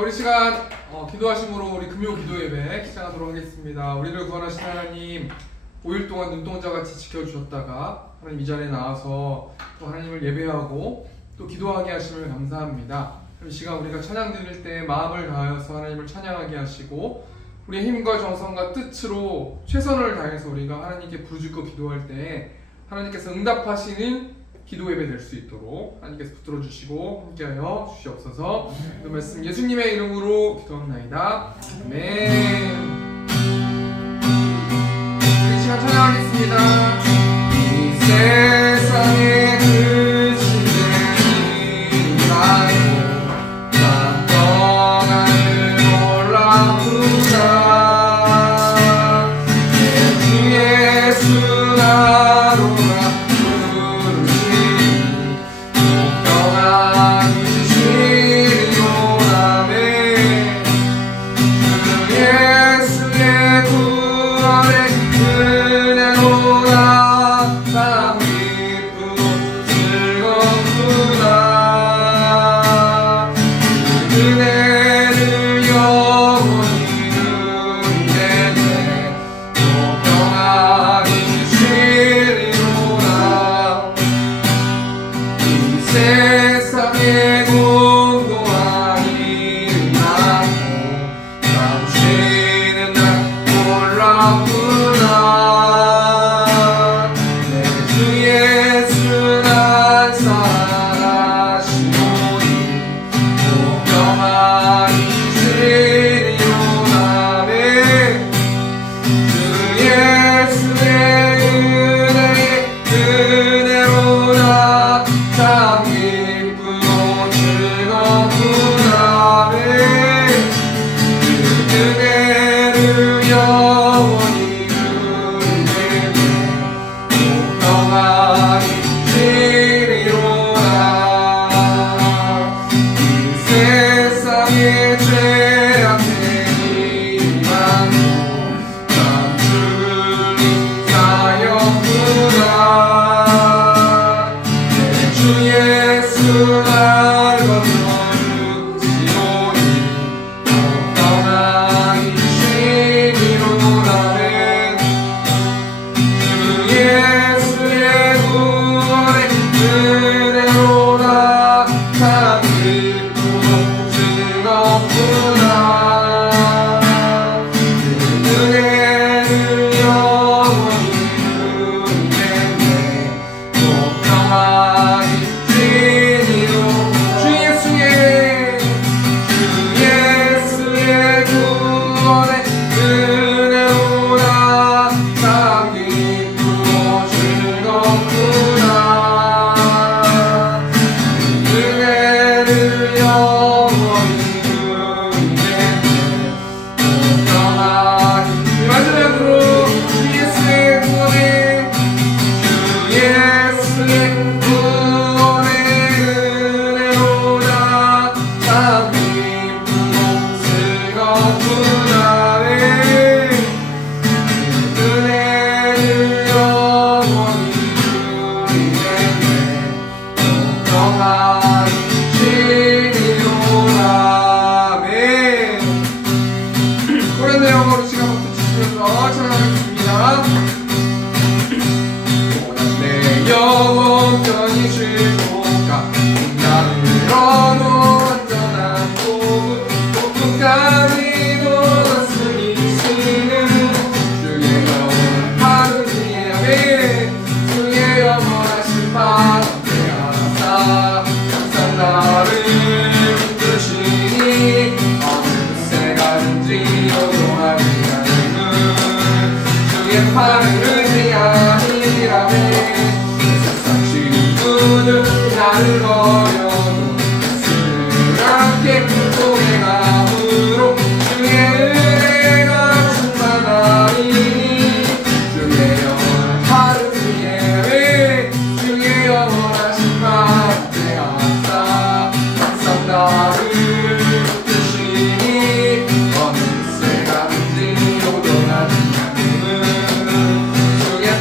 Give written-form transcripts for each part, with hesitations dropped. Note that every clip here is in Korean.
우리 시간 기도하심으로 우리 금요 기도 예배 시작하도록 하겠습니다. 우리를 구원하신 하나님, 5일 동안 눈동자같이 지켜주셨다가 하나님 이 자리에 나와서 또 하나님을 예배하고 또 기도하게 하심을 감사합니다. 이 시간 우리가 찬양 드릴 때 마음을 다하여서 하나님을 찬양하게 하시고 우리의 힘과 정성과 뜻으로 최선을 다해서 우리가 하나님께 부르짖고 기도할 때 하나님께서 응답하시는 기도 예배 될 수 있도록 하나님께서 붙들어 주시고 함께하여 주시옵소서. 그 말씀 예수님의 이름으로 기도합나이다. 아멘. 우리 시간 찬양하겠습니다. 이 세상에 그 시대를 알고 난 떠나를 몰라보자. 예수 나로라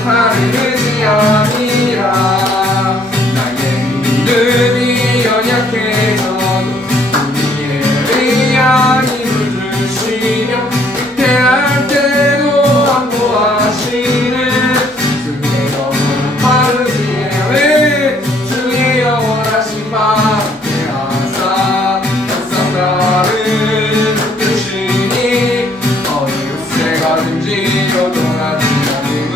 하늘이 아니라 나의 믿음이 주리로 동하는 하늘은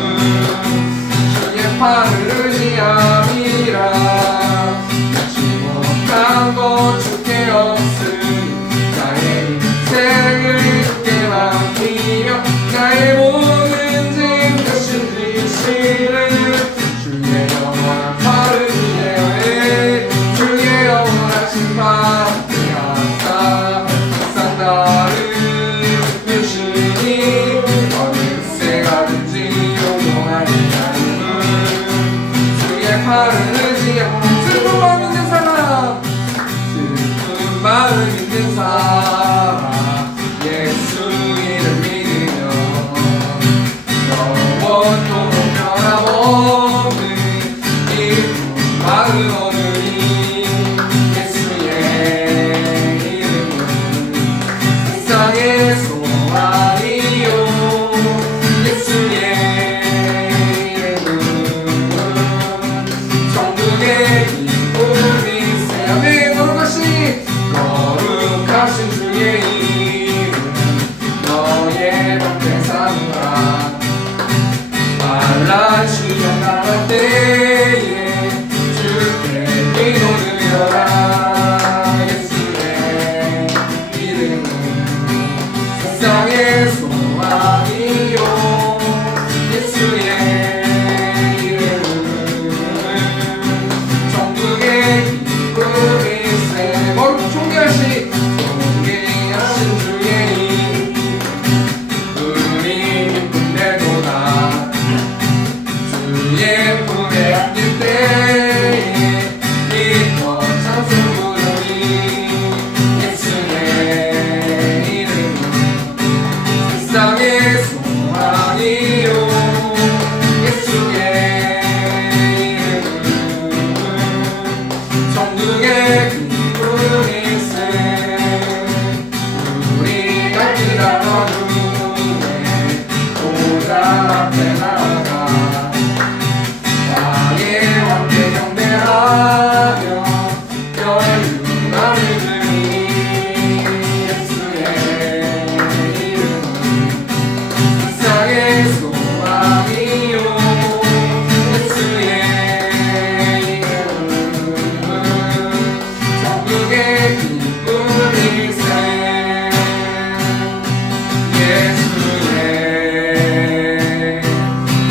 주의 팔을 의지함이라. 잊지 못한 것 주께 없으니 나의 인생을 주께 맡기며 나의 모든 짐 대신 지시는 주의 영원한 팔을 위하여 주의 영원하신 발 항상 나를 주시니 어느 곳에 가든지 요동하는 삶은 주의 팔을 의지하고 슬픈 마음 있는 사람, 슬픈 마음 있는 사람, 예수 이름 믿으며 영원토록 변함없는 기쁜 마음 오늘이 예수의 세상의 소망이요 예수의 이름은 천국의 기쁨이세. 아멘. 거룩하신 주의 이름 너의 밖에 삼으라. 말란 시간 나갈 때에 주께 기도드려라. 예수의 이름은 세상의 소망이요 예수의 이름은 천국의 기쁨이세. 거룩 존귀하신 주의 이름 우리 기쁜데도다 주의 품에 안길 때에 기뻐 찬송 부르니 예수의 이름은 세상의 소망이요 예수의 이름은 천국의 기쁨이세. 우리가 기다려 주에 보좌 앞에 나가 나의 왕께 경배하며 열륜함을 들으니 예수의 이름은 세상의 소망이요 예수의 이름은 천국의 기쁨이세. 예수의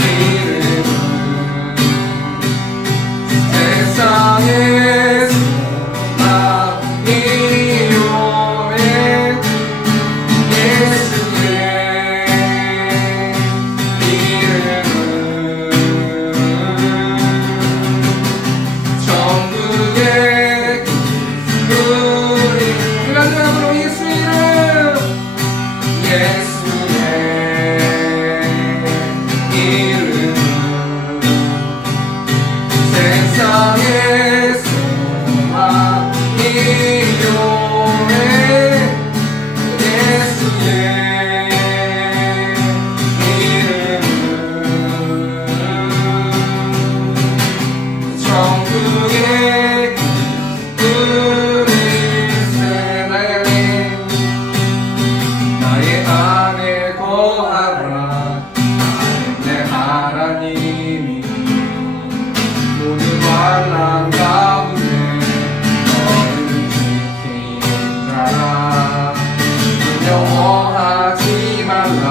이름은 세상의 소망이요 예수의 이름은 천국의 기쁨이. 마지막으로 예수 이름 예수의 이름은 세상의 소망이요 예수의 이름은 천국의 기쁨이세. 나의 안에 거하라. 내 하나님이 모든 환난 가운데 너를 지키라. 두려워하지 말라.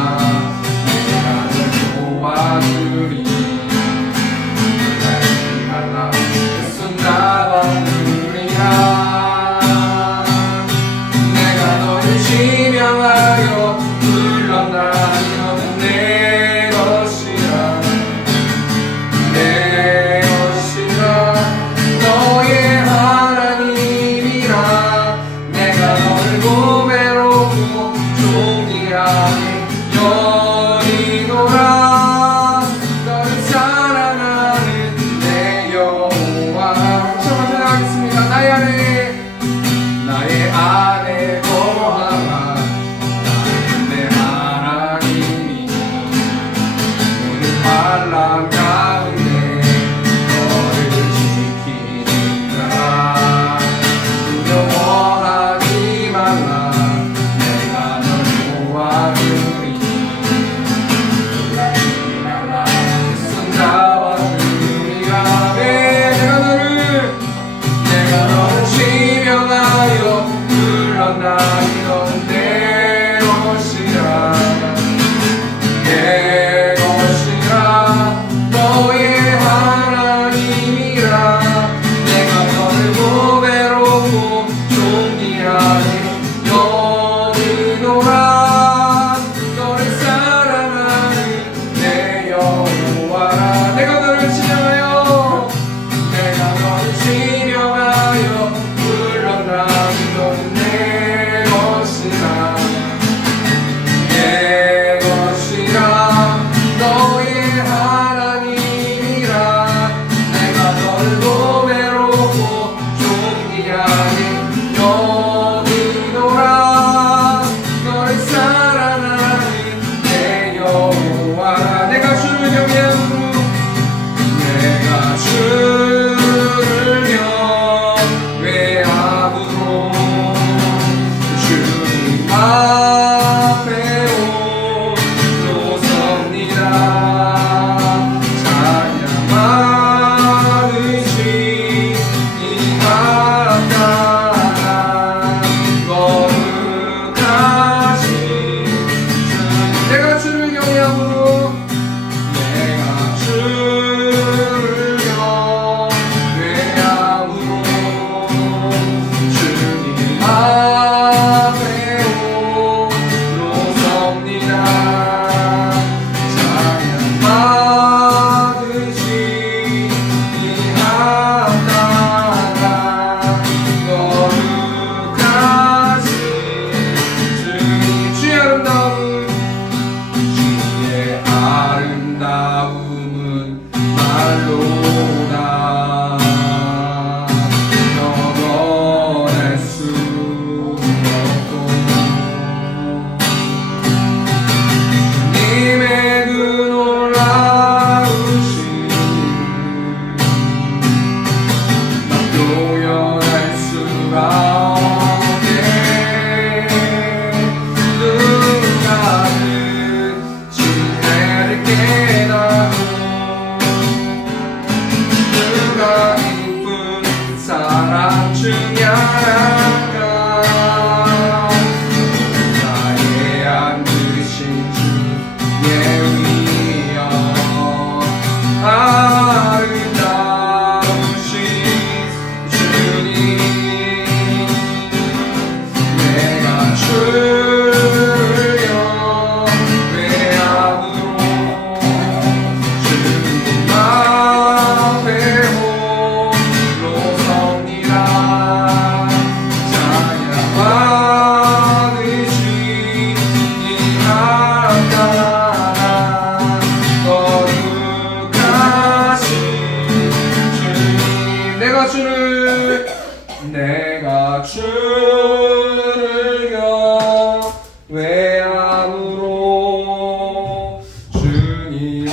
내가 널 도와주리. 두려워하지 말라. 예수 나와 누리라. 내가 너를 지명하여 불렀나니 너는 내 것이라. 내 것이라 너의 하나님이라. 내가 너를 고배롭고 존귀하게 여기노라. 너를 사랑하는 내 여호와. 청하자 하겠습니다. 나의 안에 거하라. 내 하나님이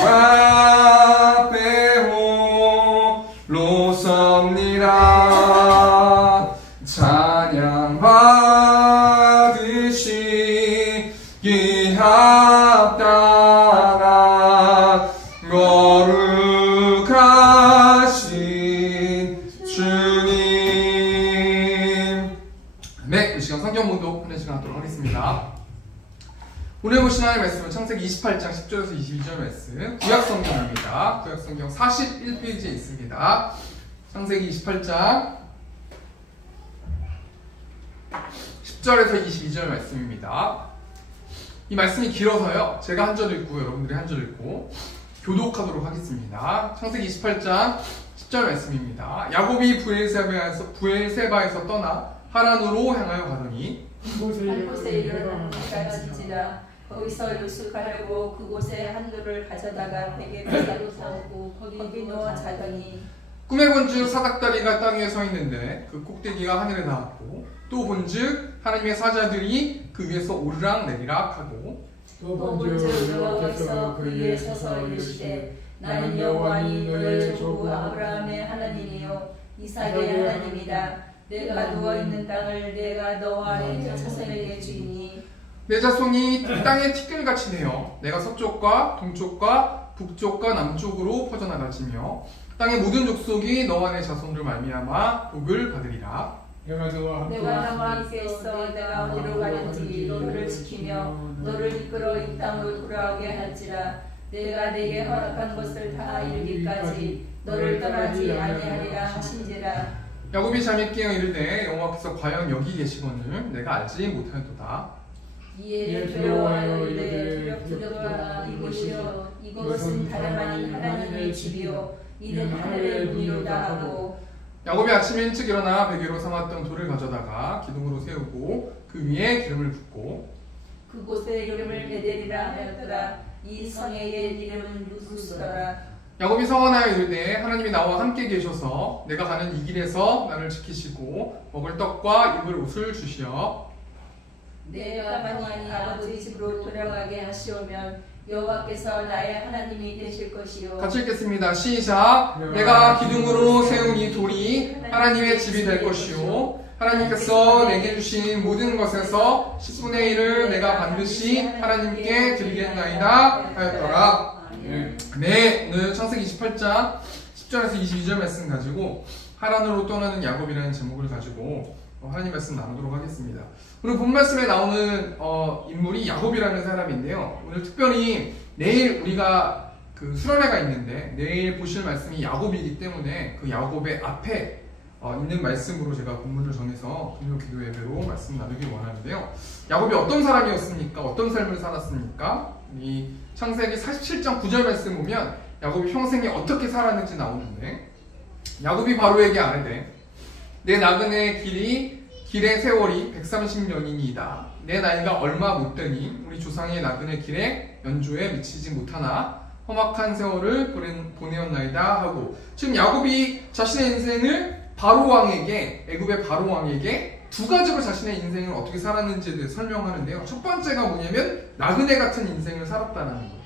앞에 홀로 섭니다. 찬양 받으시기 합당한 거룩하신 주님. 네, 이 시간 성경 문독 하는 시간 하도록 하겠습니다. 오늘 보신 하나님의 말씀은 창세기 28장 10절에서 22절 말씀, 구약성경입니다. 구약성경 41페이지에 있습니다. 창세기 28장 10절에서 22절 말씀입니다. 이 말씀이 길어서요, 제가 한 절 읽고 여러분들이 한 절 읽고 교독하도록 하겠습니다. 창세기 28장 10절 말씀입니다. 야곱이 부엘세바에서 떠나 하란으로 향하여 가더니 그곳에 이르러 해가 지지라. 거기서 유숙하려고 그곳에 한돌을 가져다가 베개 바닥에 세우고 거기 누워 자더니 꿈에 본즉 사닥다리가 땅 위에 서 있는데 그 꼭대기가 하늘에 닿았고, 또 본즉 하나님의 사자들이 그 위에서 오르락 내리락 하고, 또 본즉 여호와께서 그 위에 서서 이르시되 나는 여호와니 너의 조부 아브라함의 하나님이요 이삭의 하나님이다. 내가 누워있는 땅을 내가 너와 내 자손에게 주이니 내 자손이 땅의 티끌같이 되어 내가 서쪽과 동쪽과 북쪽과 남쪽으로 퍼져나가지며 땅의 모든 족속이 너와 내 자손으로 말미암아 복을 받으리라. 내가 너와 함께 있어 내가 어디로 가는지 너를 지키며 너를 이끌어 이 땅으로 돌아오게 할지라. 내가 내게 허락한 것을 다 이루기까지 너를 떠나지 아니하리라 하신지라. 야곱이 잠이 깨어 이르되 여호와께서 과연 여기 계시거늘 내가 알지 못하였도다. 이에 두려워하여 이르되 두렵도다. 이곳이요 이곳은 다름 아닌 하나님의 집이요 이는 하늘의 문이로다 하고, 야곱이 아침 일찍 일어나 베개로 삼았던 돌을 가져다가 기둥으로 세우고 그 위에 기름을 붓고 그곳에 이름을 베델이라 하였더라. 이 성의 옛 이름은 루스더라. 야곱이 성언하여 이르되 하나님이 나와 함께 계셔서 내가 가는 이 길에서 나를 지키시고 먹을 떡과 입을 옷을 주시어 내가 가만히 아버지 집으로 돌아가게 하시오면 여호와께서 나의 하나님이 되실 것이요. 같이 읽겠습니다. 시작. 내가 기둥으로 세운 이 돌이 하나님의 집이 될 것이요 하나님께서 내게 주신 모든 것에서 10분의 1을 내가 반드시 하나님께 드리겠나이다 하였더라. 네, 오늘 창세기 28장 10절에서 22절 말씀 가지고 하란으로 떠나는 야곱이라는 제목을 가지고 하나님 말씀 나누도록 하겠습니다. 오늘 본 말씀에 나오는 인물이 야곱이라는 사람인데요. 오늘 특별히 내일 우리가 그 수련회가 있는데 내일 보실 말씀이 야곱이기 때문에 그 야곱의 앞에 있는 말씀으로 제가 본문을 정해서 금요 기도 예배로 말씀 나누길 원하는데요. 야곱이 어떤 사람이었습니까? 어떤 삶을 살았습니까? 이 창세기 47장 9절 말씀 보면 야곱이 평생에 어떻게 살았는지 나오는데, 야곱이 바로에게 아뢰되 내 나그네 길의 세월이 130년이니이다. 내 나이가 얼마 못 되니 우리 조상의 나그네 길에 연조에 미치지 못하나 험악한 세월을 보내었나이다 하고, 지금 야곱이 자신의 인생을 바로왕에게, 애굽의 바로왕에게 두 가지로 자신의 인생을 어떻게 살았는지에 대해 설명하는데요. 첫 번째가 뭐냐면 나그네 같은 인생을 살았다는 거예요.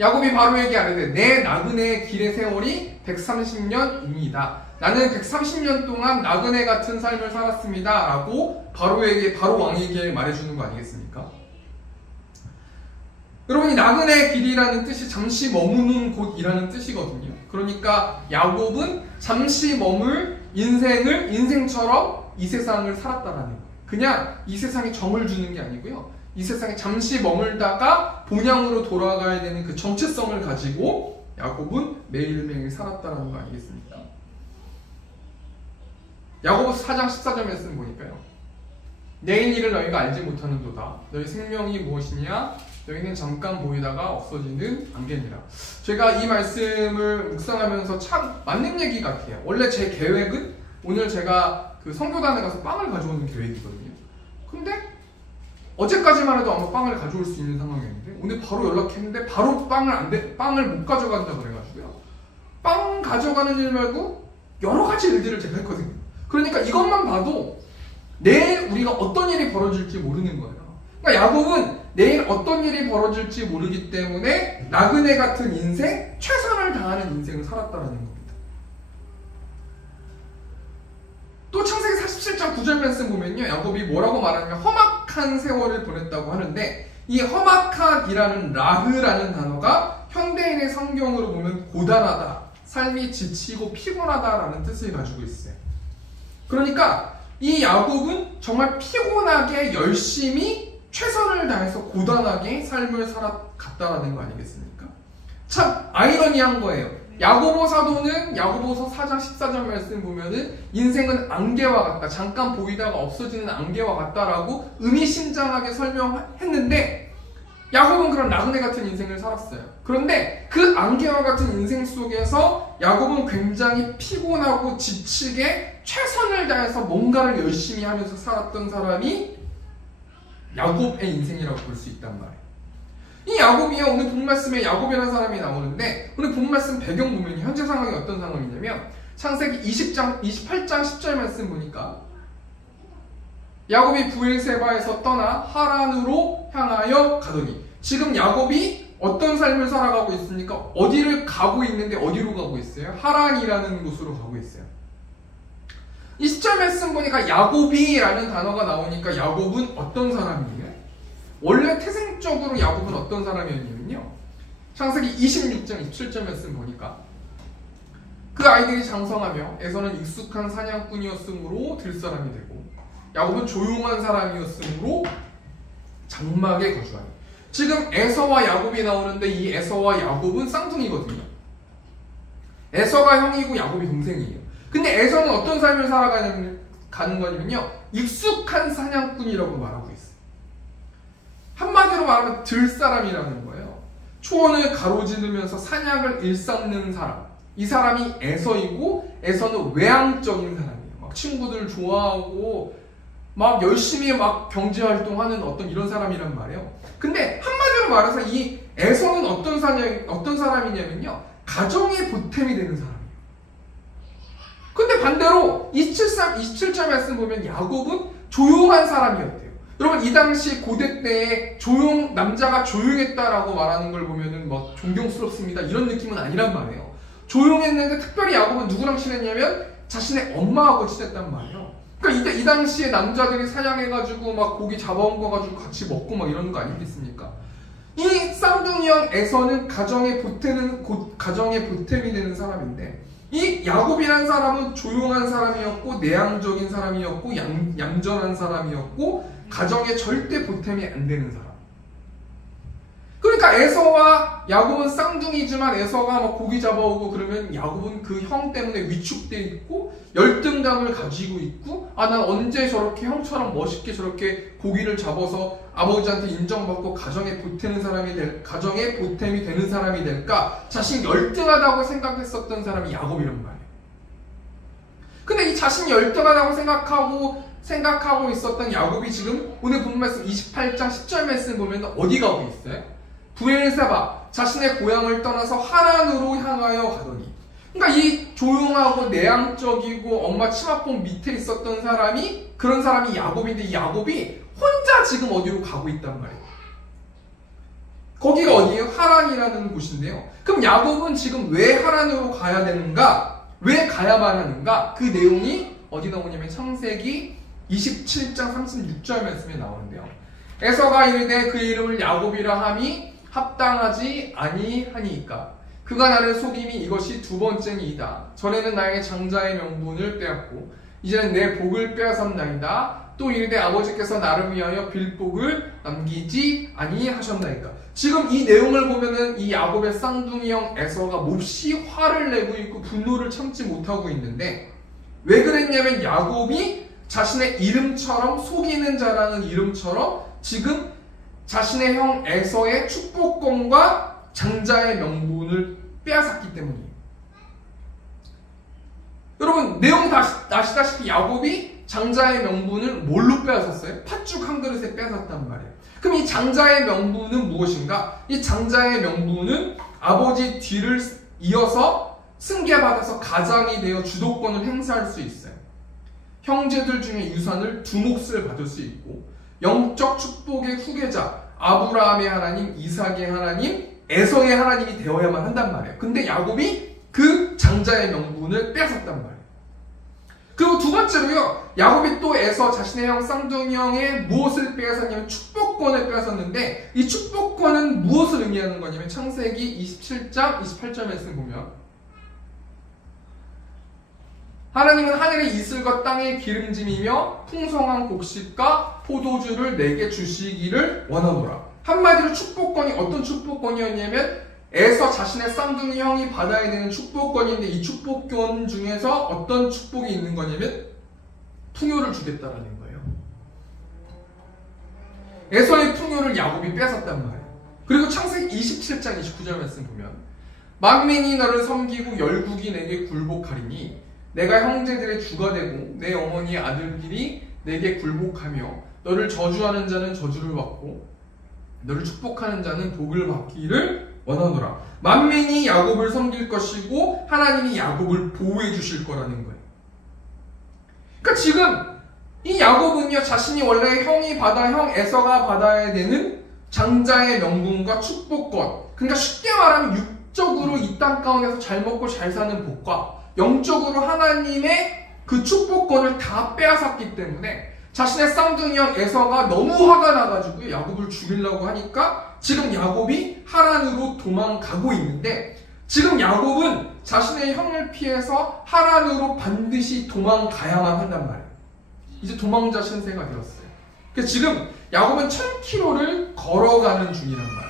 야곱이 바로에게 아뢰되 내 나그네 길의 세월이 130년입니다. 나는 130년 동안 나그네 같은 삶을 살았습니다. 라고 바로왕에게 말해주는 거 아니겠습니까? 여러분, 이 나그네 길이라는 뜻이 잠시 머무는 곳이라는 뜻이거든요. 그러니까 야곱은 잠시 머물 인생처럼 이 세상을 살았다라는 거예요. 그냥 이 세상에 정을 주는 게 아니고요. 이 세상에 잠시 머물다가 본향으로 돌아가야 되는 그 정체성을 가지고 야곱은 매일매일 살았다라는 거 아니겠습니까? 야고보 4장 14절 말씀 보니까요. 내일 일을 너희가 알지 못하는도다. 너희 생명이 무엇이냐? 너희는 잠깐 보이다가 없어지는 안개니라. 제가 이 말씀을 묵상하면서 참 맞는 얘기 같아요. 원래 제 계획은 오늘 제가 그 선교단에 가서 빵을 가져오는 계획이거든요. 근데 어제까지만 해도 아마 빵을 가져올 수 있는 상황이었는데 오늘 바로 연락했는데 바로 빵을 못 가져간다 그래가지고요. 빵 가져가는 일 말고 여러 가지 일들을 제가 했거든요. 그러니까 이것만 봐도 내일 우리가 어떤 일이 벌어질지 모르는 거예요. 그러니까 야곱은 내일 어떤 일이 벌어질지 모르기 때문에 나그네 같은 인생, 최선을 다하는 인생을 살았다라는 겁니다. 또 창세기 47장 9절 말씀 보면요, 야곱이 뭐라고 말하냐면 험악한 세월을 보냈다고 하는데, 이 험악한이라는 라흐라는 단어가 현대인의 성경으로 보면 고단하다, 삶이 지치고 피곤하다라는 뜻을 가지고 있어요. 그러니까 이 야곱은 정말 피곤하게 열심히 최선을 다해서 고단하게 삶을 살아갔다라는 거 아니겠습니까? 참 아이러니한 거예요. 야고보 사도는 야고보서 4장 14절 말씀 보면은 인생은 안개와 같다, 잠깐 보이다가 없어지는 안개와 같다라고 의미심장하게 설명했는데, 야곱은 그런 나그네 같은 인생을 살았어요. 그런데 그 안개와 같은 인생 속에서 야곱은 굉장히 피곤하고 지치게 최선을 다해서 뭔가를 열심히 하면서 살았던 사람이 야곱의 인생이라고 볼 수 있단 말이에요. 이 야곱이요, 오늘 본 말씀에 야곱이라는 사람이 나오는데, 오늘 본 말씀 배경 보면 현재 상황이 어떤 상황이냐면, 창세기 28장 10절 말씀 보니까 야곱이 브엘세바에서 떠나 하란으로 향하여 가더니, 지금 야곱이 어떤 삶을 살아가고 있습니까? 어디를 가고 있는데 어디로 가고 있어요? 하란이라는 곳으로 가고 있어요. 이 10절 말씀 보니까 야곱이라는 단어가 나오니까 야곱은 어떤 사람이에요? 원래 태생적으로 야곱은 어떤 사람이었냐면요, 창세기 26장 27절 말씀 보니까 그 아이들이 장성하며 에서는 익숙한 사냥꾼이었으므로 들사람이 되고 야곱은 조용한 사람이었으므로 장막에 거주하니. 지금 에서와 야곱이 나오는데 이 에서와 야곱은 쌍둥이거든요. 에서가 형이고 야곱이 동생이에요. 근데 에서는 어떤 삶을 살아가는 거냐면요, 익숙한 사냥꾼이라고 말하고 있어요. 한마디로 말하면 들사람이라는 거예요. 초원을 가로지르면서 사냥을 일삼는 사람. 이 사람이 에서이고, 에서는 외향적인 사람이에요. 막 친구들 좋아하고 막 열심히 막 경제활동하는 어떤 이런 사람이란 말이에요. 근데 한마디로 말해서 이 에서는 어떤 사람이냐면요, 가정의 보탬이 되는 사람이에요. 근데 반대로 27절 말씀 보면 야곱은 조용한 사람이었대요. 여러분, 이 당시 고대 때에 남자가 조용했다라고 말하는 걸 보면은 막 존경스럽습니다, 이런 느낌은 아니란 말이에요. 조용했는데 특별히 야곱은 누구랑 친했냐면 자신의 엄마하고 친했단 말이에요. 그러니까 이 당시에 남자들이 사냥해가지고 막 고기 잡아온 거 가지고 같이 먹고 막 이러는 거 아니겠습니까? 이 쌍둥이 형 에서는 가정의 보탬이 되는 사람인데, 이 야곱이라는 사람은 조용한 사람이었고 내향적인 사람이었고 얌전한 사람이었고 가정에 절대 보탬이 안 되는 사람. 그러니까 에서와 야곱은 쌍둥이지만 에서가 막 고기 잡아오고 그러면 야곱은 그 형 때문에 위축돼 있고 열등감을 가지고 있고, 아, 난 언제 저렇게 형처럼 멋있게 저렇게 고기를 잡아서 아버지한테 인정받고 가정에 보탬이 되는 사람이 될까, 자신이 열등하다고 생각했었던 사람이 야곱이란 말이에요. 근데 이 자신이 열등하다고 생각하고 있었던 야곱이 지금 오늘 본 말씀 28장 10절 말씀 보면 어디 가고 있어요? 브엘세바, 자신의 고향을 떠나서 하란으로 향하여 가더니. 그러니까 이 조용하고 내향적이고 엄마 치마봉 밑에 있었던 사람이, 그런 사람이 야곱인데, 이 야곱이 혼자 지금 어디로 가고 있단 말이에요. 거기가 어디예요? 하란이라는 곳인데요. 그럼 야곱은 지금 왜 하란으로 가야 되는가? 왜 가야만 하는가? 그 내용이 어디 나오냐면 창세기 27장 36절 말씀에 나오는데요. 에서가 이르되 그 이름을 야곱이라 함이 합당하지 아니하니까 그가 나를 속임이 이것이 두 번째니이다. 전에는 나의 장자의 명분을 빼앗고 이제는 내 복을 빼앗았나이다. 또 이르되 아버지께서 나를 위하여 빌복을 남기지 아니하셨나이까. 지금 이 내용을 보면은 이 야곱의 쌍둥이 형 에서가 몹시 화를 내고 있고 분노를 참지 못하고 있는데, 왜 그랬냐면 야곱이 자신의 이름처럼, 속이는 자라는 이름처럼 지금 자신의 형 에서의 축복권과 장자의 명분을 빼앗았기 때문이에요. 여러분, 내용 아시다시피 야곱이 장자의 명분을 뭘로 빼앗았어요? 팥죽 한 그릇에 빼앗았단 말이에요. 그럼 이 장자의 명분은 무엇인가? 이 장자의 명분은 아버지 뒤를 이어서 승계받아서 가장이 되어 주도권을 행사할 수 있어요. 형제들 중에 유산을 두 몫을 받을 수 있고, 영적 축복의 후계자, 아브라함의 하나님, 이삭의 하나님, 에서의 하나님이 되어야만 한단 말이에요. 근데 야곱이 그 장자의 명분을 빼앗았단 말이에요. 그리고 두 번째로요, 야곱이 또 에서 자신의 형 쌍둥이 형의 무엇을 빼앗았냐면 축복권을 빼앗았는데, 이 축복권은 무엇을 의미하는 거냐면 창세기 27장 28절 말씀 보면 하나님은 하늘의 이슬과 땅의 기름짐이며 풍성한 곡식과 포도주를 내게 주시기를 원하노라. 한마디로 축복권이 어떤 축복권이었냐면 에서 자신의 쌍둥이 형이 받아야 되는 축복권인데, 이 축복권 중에서 어떤 축복이 있는 거냐면 풍요를 주겠다라는 거예요. 에서의 풍요를 야곱이 뺏었단 말이에요. 그리고 창세기 27장 29절 말씀 보면 만민이 너를 섬기고 열국이 내게 굴복하리니 내가 형제들의 주가 되고 내 어머니의 아들들이 내게 굴복하며 너를 저주하는 자는 저주를 받고 너를 축복하는 자는 복을 받기를 원하노라. 만민이 야곱을 섬길 것이고 하나님이 야곱을 보호해 주실 거라는 거예요. 그러니까 지금 이 야곱은요, 자신이 원래 형 에서가 받아야 되는 장자의 명분과 축복권, 그러니까 쉽게 말하면 육적으로 이 땅 가운데서 잘 먹고 잘 사는 복과 영적으로 하나님의 그 축복권을 다 빼앗았기 때문에 자신의 쌍둥이 형 에서가 너무 화가 나가지고 야곱을 죽이려고 하니까 지금 야곱이 하란으로 도망가고 있는데, 지금 야곱은 자신의 형을 피해서 하란으로 반드시 도망가야만 한단 말이에요. 이제 도망자 신세가 되었어요. 그래서 지금 야곱은 1000km를 걸어가는 중이란 말이에요.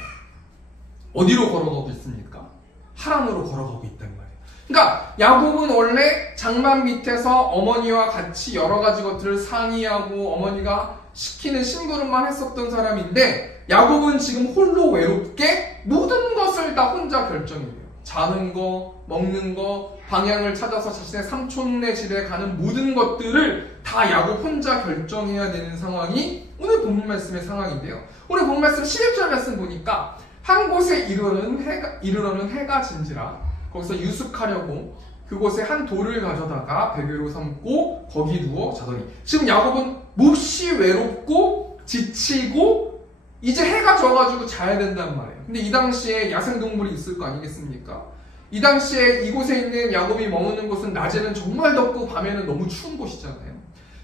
어디로 걸어가고 있습니까? 하란으로 걸어가고 있단 말이에요. 그러니까 야곱은 원래 장막 밑에서 어머니와 같이 여러 가지 것들을 상의하고 어머니가 시키는 심부름만 했었던 사람인데, 야곱은 지금 홀로 외롭게 모든 것을 다 혼자 결정해요. 자는 거, 먹는 거, 방향을 찾아서 자신의 삼촌네 집에 가는 모든 것들을 다 야곱 혼자 결정해야 되는 상황이 오늘 본문 말씀의 상황인데요. 오늘 본문 말씀 11절 말씀 보니까 한 곳에 이르러는 해가 진지라 거기서 유숙하려고 그곳에 한 돌을 가져다가 베개로 삼고 거기 누워 자더니, 지금 야곱은 몹시 외롭고 지치고 이제 해가 져가지고 자야 된단 말이에요. 근데 이 당시에 야생동물이 있을 거 아니겠습니까? 이 당시에 이곳에 있는 야곱이 머무는 곳은 낮에는 정말 덥고 밤에는 너무 추운 곳이잖아요.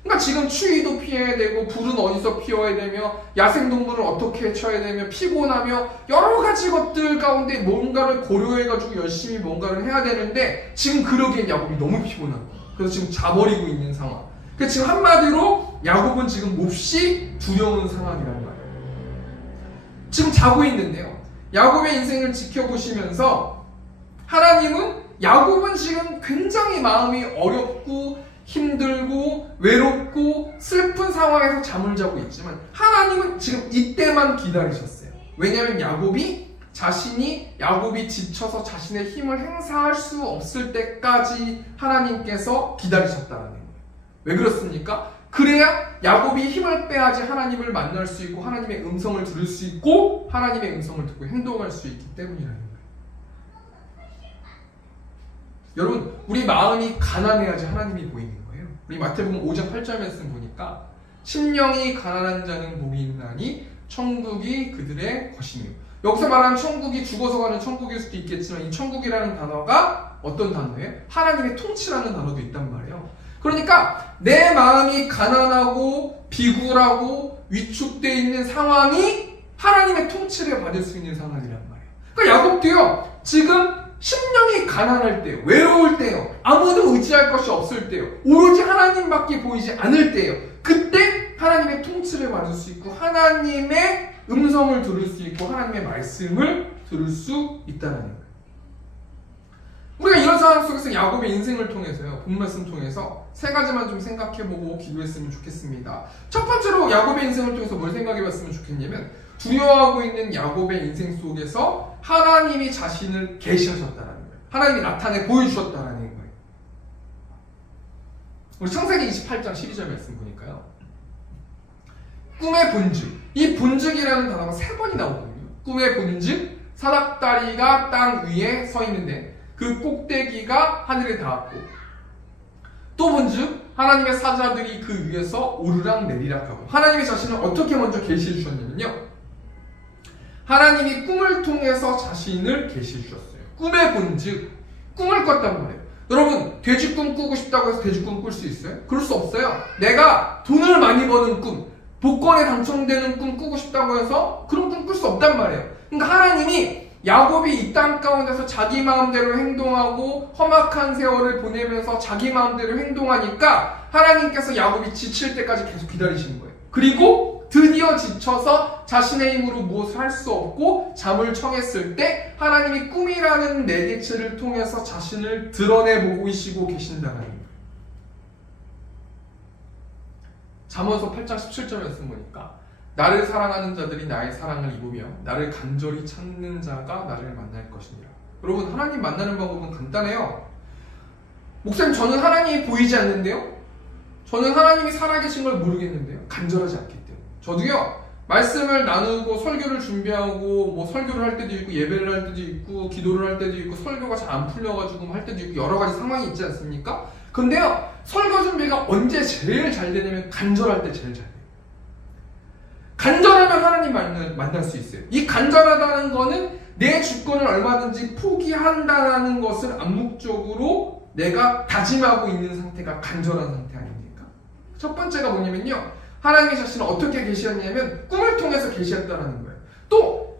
그러니까 지금 추위도 피해야 되고 불은 어디서 피워야 되며 야생동물을 어떻게 쳐야 되며 피곤하며 여러 가지 것들 가운데 뭔가를 고려해가지고 열심히 뭔가를 해야 되는데, 지금 그러기엔 야곱이 너무 피곤한 거예요. 그래서 지금 자버리고 있는 상황. 그래서 지금 한마디로 야곱은 지금 몹시 두려운 상황이란 말이에요. 지금 자고 있는데요, 야곱의 인생을 지켜보시면서 하나님은 야곱은 지금 굉장히 마음이 어렵고 힘들고 외롭고 슬픈 상황에서 잠을 자고 있지만 하나님은 지금 이때만 기다리셨어요. 왜냐하면 야곱이 지쳐서 자신의 힘을 행사할 수 없을 때까지 하나님께서 기다리셨다는 거예요. 왜 그렇습니까? 그래야 야곱이 힘을 빼야지 하나님을 만날 수 있고 하나님의 음성을 들을 수 있고 하나님의 음성을 듣고 행동할 수 있기 때문이라는 거예요. 여러분, 우리 마음이 가난해야지 하나님이 보이는 거예요. 우리 마태복음 5장 8절 말씀 보니까 심령이 가난한 자는 복이 있나니 천국이 그들의 것이며, 여기서 말하는 천국이 죽어서 가는 천국일 수도 있겠지만 이 천국이라는 단어가 어떤 단어예요? 하나님의 통치라는 단어도 있단 말이에요. 그러니까 내 마음이 가난하고 비굴하고 위축되어 있는 상황이 하나님의 통치를 받을 수 있는 상황이란 말이에요. 그러니까 야곱도요, 지금 심령이 가난할 때요, 외로울 때요, 아무도 의지할 것이 없을 때요, 오로지 하나님밖에 보이지 않을 때요, 그때 하나님의 통치를 받을 수 있고 하나님의 음성을 들을 수 있고 하나님의 말씀을 들을 수 있다는 거예요. 우리가 이런 상황 속에서 야곱의 인생을 통해서요, 본 말씀 통해서 세 가지만 좀 생각해보고 기도했으면 좋겠습니다. 첫 번째로 야곱의 인생을 통해서 뭘 생각해봤으면 좋겠냐면, 두려워하고 있는 야곱의 인생 속에서 하나님이 자신을 계시하셨다는 거예요. 하나님이 나타내 보여주셨다는 거예요. 우리 창세기 28장 12절 말씀 보니까요, 꿈의 본즉, 이 본즉이라는 단어가 3번이 나오거든요. 꿈의 본즉, 사닥다리가 땅 위에 서 있는데 그 꼭대기가 하늘에 닿았고, 또 본즉 하나님의 사자들이 그 위에서 오르락 내리락 하고, 하나님의 자신을 어떻게 먼저 계시해 주셨냐면요, 하나님이 꿈을 통해서 자신을 계시해 주셨어요. 꿈의 본즉 꿈을 꿨단 말이에요. 여러분 돼지 꿈 꾸고 싶다고 해서 돼지 꿈 꿀 수 있어요? 그럴 수 없어요. 내가 돈을 많이 버는 꿈, 복권에 당첨되는 꿈 꾸고 싶다고 해서 그런 꿈 꿀 수 없단 말이에요. 그러니까 하나님이 야곱이 이 땅 가운데서 자기 마음대로 행동하고 험악한 세월을 보내면서 자기 마음대로 행동하니까 하나님께서 야곱이 지칠 때까지 계속 기다리시는 거예요. 그리고 드디어 지쳐서 자신의 힘으로 무엇을 할 수 없고 잠을 청했을 때 하나님이 꿈이라는 매개체를 통해서 자신을 드러내 보이시고 계신다는 거예요. 잠언서 8장 17절 말씀 보니까 나를 사랑하는 자들이 나의 사랑을 입으며 나를 간절히 찾는 자가 나를 만날 것이니라. 여러분 하나님 만나는 방법은 간단해요. 목사님 저는 하나님이 보이지 않는데요? 저는 하나님이 살아계신 걸 모르겠는데요? 간절하지 않기 때문에. 저도요 말씀을 나누고 설교를 준비하고 뭐 설교를 할 때도 있고 예배를 할 때도 있고 기도를 할 때도 있고 설교가 잘 안 풀려가지고 할 때도 있고 여러 가지 상황이 있지 않습니까? 근데요 설교 준비가 언제 제일 잘 되냐면 간절할 때 제일 잘 돼요. 간절하면 하나님 만날 수 있어요. 이 간절하다는 거는 내 주권을 얼마든지 포기한다는 것을 암묵적으로 내가 다짐하고 있는 상태가 간절한 상태 아닙니까? 첫 번째가 뭐냐면요 하나님의 자신을 어떻게 계시했냐면 꿈을 통해서 계시했다는 거예요. 또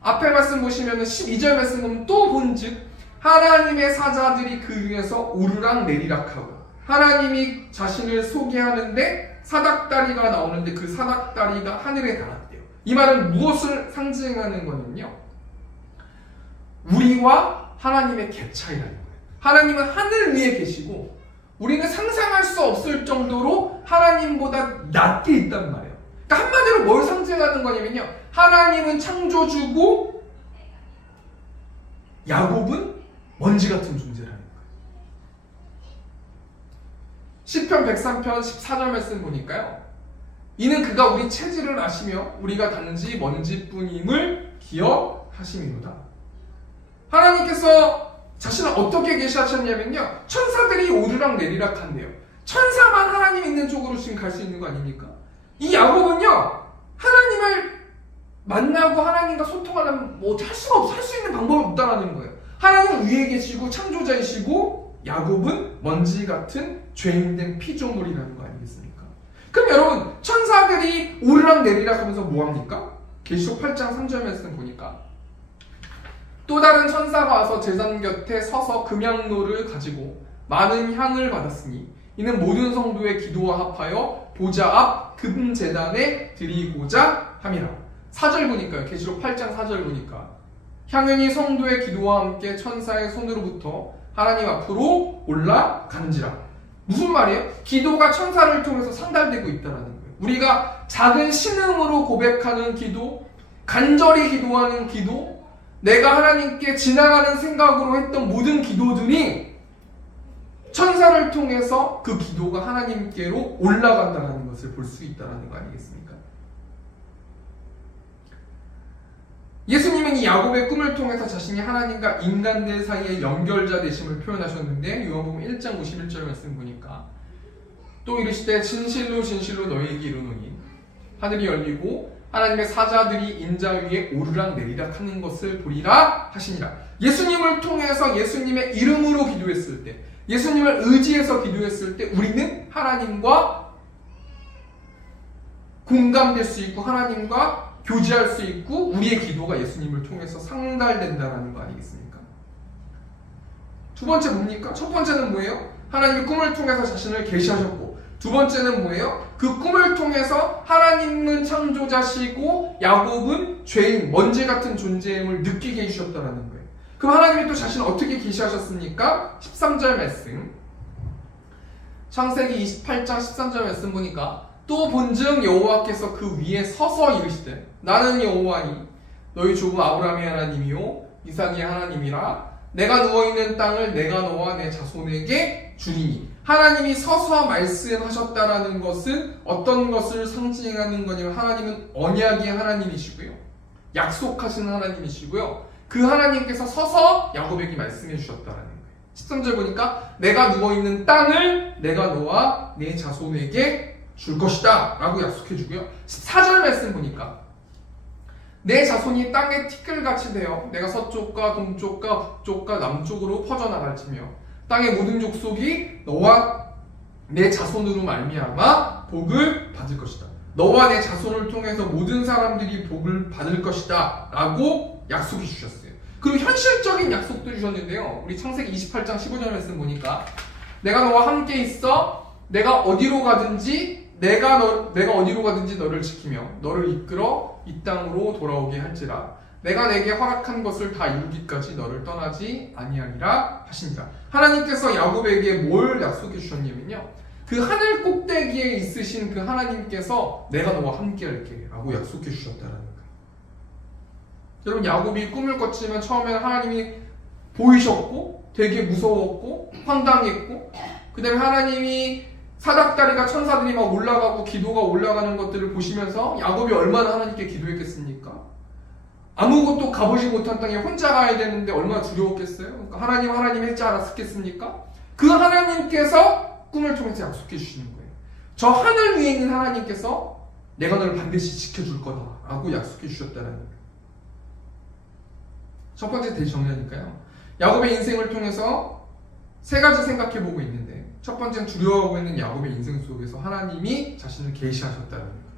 앞에 말씀 보시면 12절 말씀 보면 또 본즉 하나님의 사자들이 그 위에서 오르락 내리락하고 하나님이 자신을 소개하는데 사닥다리가 나오는데 그 사닥다리가 하늘에 닿았대요. 이 말은 무엇을 상징하는 거냐면요 우리와 하나님의 갭 차이라는 거예요. 하나님은 하늘 위에 계시고 우리는 상상할 수 없을 정도로 하나님보다 낮게 있단 말이에요. 그러니까 한마디로 뭘 상징하는 거냐면요 하나님은 창조주고 야곱은 먼지 같은 존재라는 거예요. 시편 103편 14절 말씀 보니까요 이는 그가 우리 체질을 아시며 우리가 단지 먼지뿐임을 기억하심이로다. 하나님께서 자신을 어떻게 계시하셨냐면요 천사들이 오르락 내리락 한대요. 천사만 하나님 있는 쪽으로 지금 갈 수 있는 거 아닙니까? 이 야곱은요 하나님을 만나고 하나님과 소통하려면 뭐 할 수가 없어. 할 수 있는 방법이 없다라는 거예요. 하나님은 위에 계시고 창조자이시고 야곱은 먼지 같은 죄인된 피조물이라는 거 아니겠습니까? 그럼 여러분 천사들이 오르락 내리락 하면서 뭐합니까? 계시록 8장 3절 말씀 보니까 또 다른 천사가 와서 제단 곁에 서서 금향로를 가지고 많은 향을 받았으니 이는 모든 성도의 기도와 합하여 보좌 앞 금제단에 드리고자 함이라. 4절 보니까요. 계시록 8장 4절 보니까 향연이 성도의 기도와 함께 천사의 손으로부터 하나님 앞으로 올라가는지라. 무슨 말이에요? 기도가 천사를 통해서 상달되고 있다는 거예요. 우리가 작은 신음으로 고백하는 기도, 간절히 기도하는 기도, 내가 하나님께 지나가는 생각으로 했던 모든 기도들이 천사를 통해서 그 기도가 하나님께로 올라간다는 것을 볼 수 있다는 거 아니겠습니까? 예수님은 이 야곱의 꿈을 통해서 자신이 하나님과 인간들 사이의 연결자 되심을 표현하셨는데 요한복음 1장 51절 말씀 보니까 또 이르시되 진실로 진실로 너희에게 이르노니 하늘이 열리고 하나님의 사자들이 인자 위에 오르락 내리락 하는 것을 보리라 하시니라. 예수님을 통해서 예수님의 이름으로 기도했을 때 예수님을 의지해서 기도했을 때 우리는 하나님과 공감될 수 있고 하나님과 교제할 수 있고 우리의 기도가 예수님을 통해서 상달된다는 거 아니겠습니까? 두 번째 뭡니까? 첫 번째는 뭐예요? 하나님이 꿈을 통해서 자신을 계시하셨고 두 번째는 뭐예요? 그 꿈을 통해서 하나님은 창조자시고 야곱은 죄인, 먼지 같은 존재임을 느끼게 해주셨다는 거예요. 그럼 하나님이 또 자신을 어떻게 계시하셨습니까? 13절 말씀 창세기 28장 13절 말씀 보니까 또 본즉 여호와께서 그 위에 서서 이르시되 나는 여호와니 너희 조부 아브라함의 하나님이요 이삭의 하나님이라 내가 누워있는 땅을 내가 너와 내 자손에게 주리니. 하나님이 서서 말씀하셨다라는 것은 어떤 것을 상징하는 거냐면 하나님은 언약의 하나님이시고요 약속하시는 하나님이시고요 그 하나님께서 서서 야곱에게 말씀해 주셨다라는 거예요. 13절 보니까 내가 누워있는 땅을 내가 너와 내 자손에게 줄 것이다 라고 약속해 주고요 14절 말씀 보니까 내 자손이 땅에 티끌같이 되어 내가 서쪽과 동쪽과 북쪽과 남쪽으로 퍼져나갈지며 땅의 모든 족속이 너와 내 자손으로 말미암아 복을 받을 것이다. 너와 내 자손을 통해서 모든 사람들이 복을 받을 것이다 라고 약속해 주셨어요. 그리고 현실적인 약속도 주셨는데요. 우리 창세기 28장 15절 말씀 보니까 내가 너와 함께 있어 내가 어디로 가든지 너를 지키며 너를 이끌어 이 땅으로 돌아오게 할지라 내가 내게 허락한 것을 다 이루기까지 너를 떠나지 아니하리라 하시니라. 하나님께서 야곱에게 뭘 약속해 주셨냐면요, 그 하늘 꼭대기에 있으신 그 하나님께서 내가 너와 함께 할게 라고 약속해 주셨다는 거예요. 여러분, 야곱이 꿈을 꿨지만 처음에는 하나님이 보이셨고 되게 무서웠고 황당했고, 그 다음에 하나님이 사닥다리가 천사들이 막 올라가고 기도가 올라가는 것들을 보시면서 야곱이 얼마나 하나님께 기도했겠습니까? 아무것도 가보지 못한 땅에 혼자 가야 되는데 얼마나 두려웠겠어요? 그러니까 하나님 했지 않았겠습니까? 그 하나님께서 꿈을 통해서 약속해 주시는 거예요. 저 하늘 위에 있는 하나님께서 내가 너를 반드시 지켜줄 거다 라고 약속해 주셨다는 거예요. 첫 번째 대정리하니까요, 야곱의 인생을 통해서 세 가지 생각해 보고 있는데, 첫 번째는 두려워하고 있는 야곱의 인생 속에서 하나님이 자신을 계시하셨다는 거예요.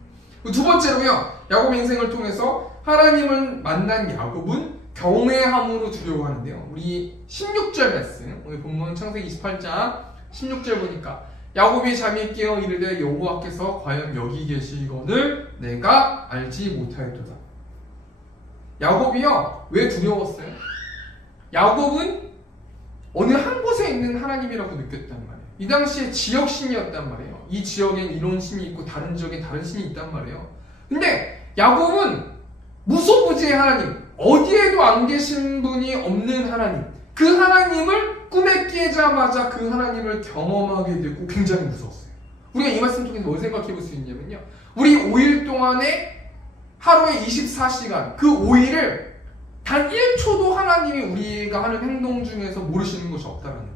두 번째로요, 야곱의 인생을 통해서 하나님을 만난 야곱은 경외함으로 두려워하는데요. 우리 16절 말씀, 오늘 본문 창세기 28장 16절 보니까 야곱이 잠이 깨어 이르되 여호와께서 과연 여기 계시거늘 내가 알지 못하였도다. 야곱이요, 왜 두려웠어요? 야곱은 어느 한 곳에 있는 하나님이라고 느꼈단 말이에요. 이 당시에 지역신이었단 말이에요. 이 지역엔 이런 신이 있고 다른 지역엔 다른 신이 있단 말이에요. 근데 야곱은 무소부지의 하나님, 어디에도 안 계신 분이 없는 하나님, 그 하나님을 꿈에 깨자마자 그 하나님을 경험하게 됐고 굉장히 무서웠어요. 우리가 이 말씀 통해서 뭘 생각해 볼 수 있냐면요, 우리 5일 동안에 하루에 24시간, 그 5일을 단 1초도 하나님이 우리가 하는 행동 중에서 모르시는 것이 없다는 거예요.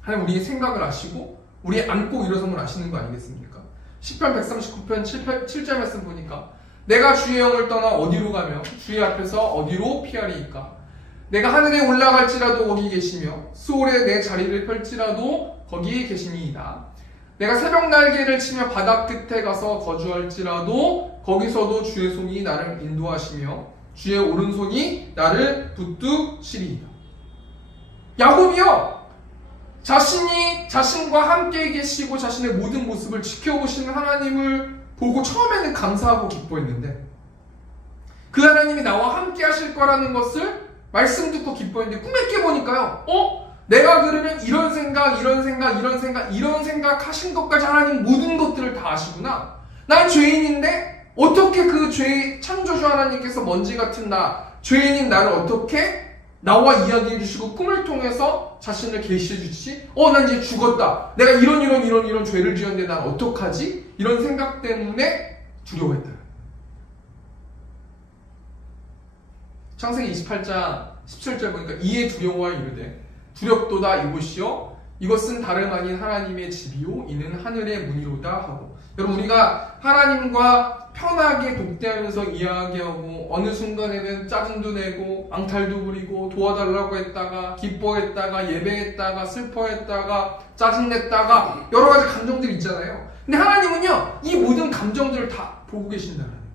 하나님 우리의 생각을 아시고 우리의 앉고 일어섬을 아시는 거 아니겠습니까? 시편 139편 7절 말씀 보니까 내가 주의 영을 떠나 어디로 가며 주의 앞에서 어디로 피하리이까? 내가 하늘에 올라갈지라도 거기 계시며 수월에 내 자리를 펼지라도 거기 계시니이다. 내가 새벽 날개를 치며 바닥 끝에 가서 거주할지라도 거기서도 주의 손이 나를 인도하시며 주의 오른손이 나를 붙드시리이다. 야곱이요, 자신이 자신과 함께 계시고 자신의 모든 모습을 지켜보시는 하나님을 보고 처음에는 감사하고 기뻐했는데, 그 하나님이 나와 함께 하실 거라는 것을 말씀 듣고 기뻐했는데 꿈에 깨보니까요, 내가 그러면 이런 생각 하신 것까지 하나님 모든 것들을 다 아시구나. 난 죄인인데 어떻게 그 죄 창조주 하나님께서 먼지 같은 죄인인 나를 어떻게 나와 이야기해 주시고 꿈을 통해서 자신을 계시해 주시지? 난 이제 죽었다. 내가 이런 죄를 지었는데 난 어떡하지? 이런 생각 때문에 두려워했다. 창세기 28장 17절 보니까 이에 두려워하 이르되 두렵도다 이곳이요 이것은 다름 아닌 하나님의 집이요 이는 하늘의 문이로다 하고. 여러분, 우리가 하나님과 편하게 독대하면서 이야기하고 어느 순간에는 짜증도 내고 앙탈도 부리고 도와달라고 했다가 기뻐했다가 예배했다가 슬퍼했다가 짜증냈다가 여러 가지 감정들이 있잖아요. 근데 하나님은요, 이 모든 감정들을 다 보고 계신다는 거예요.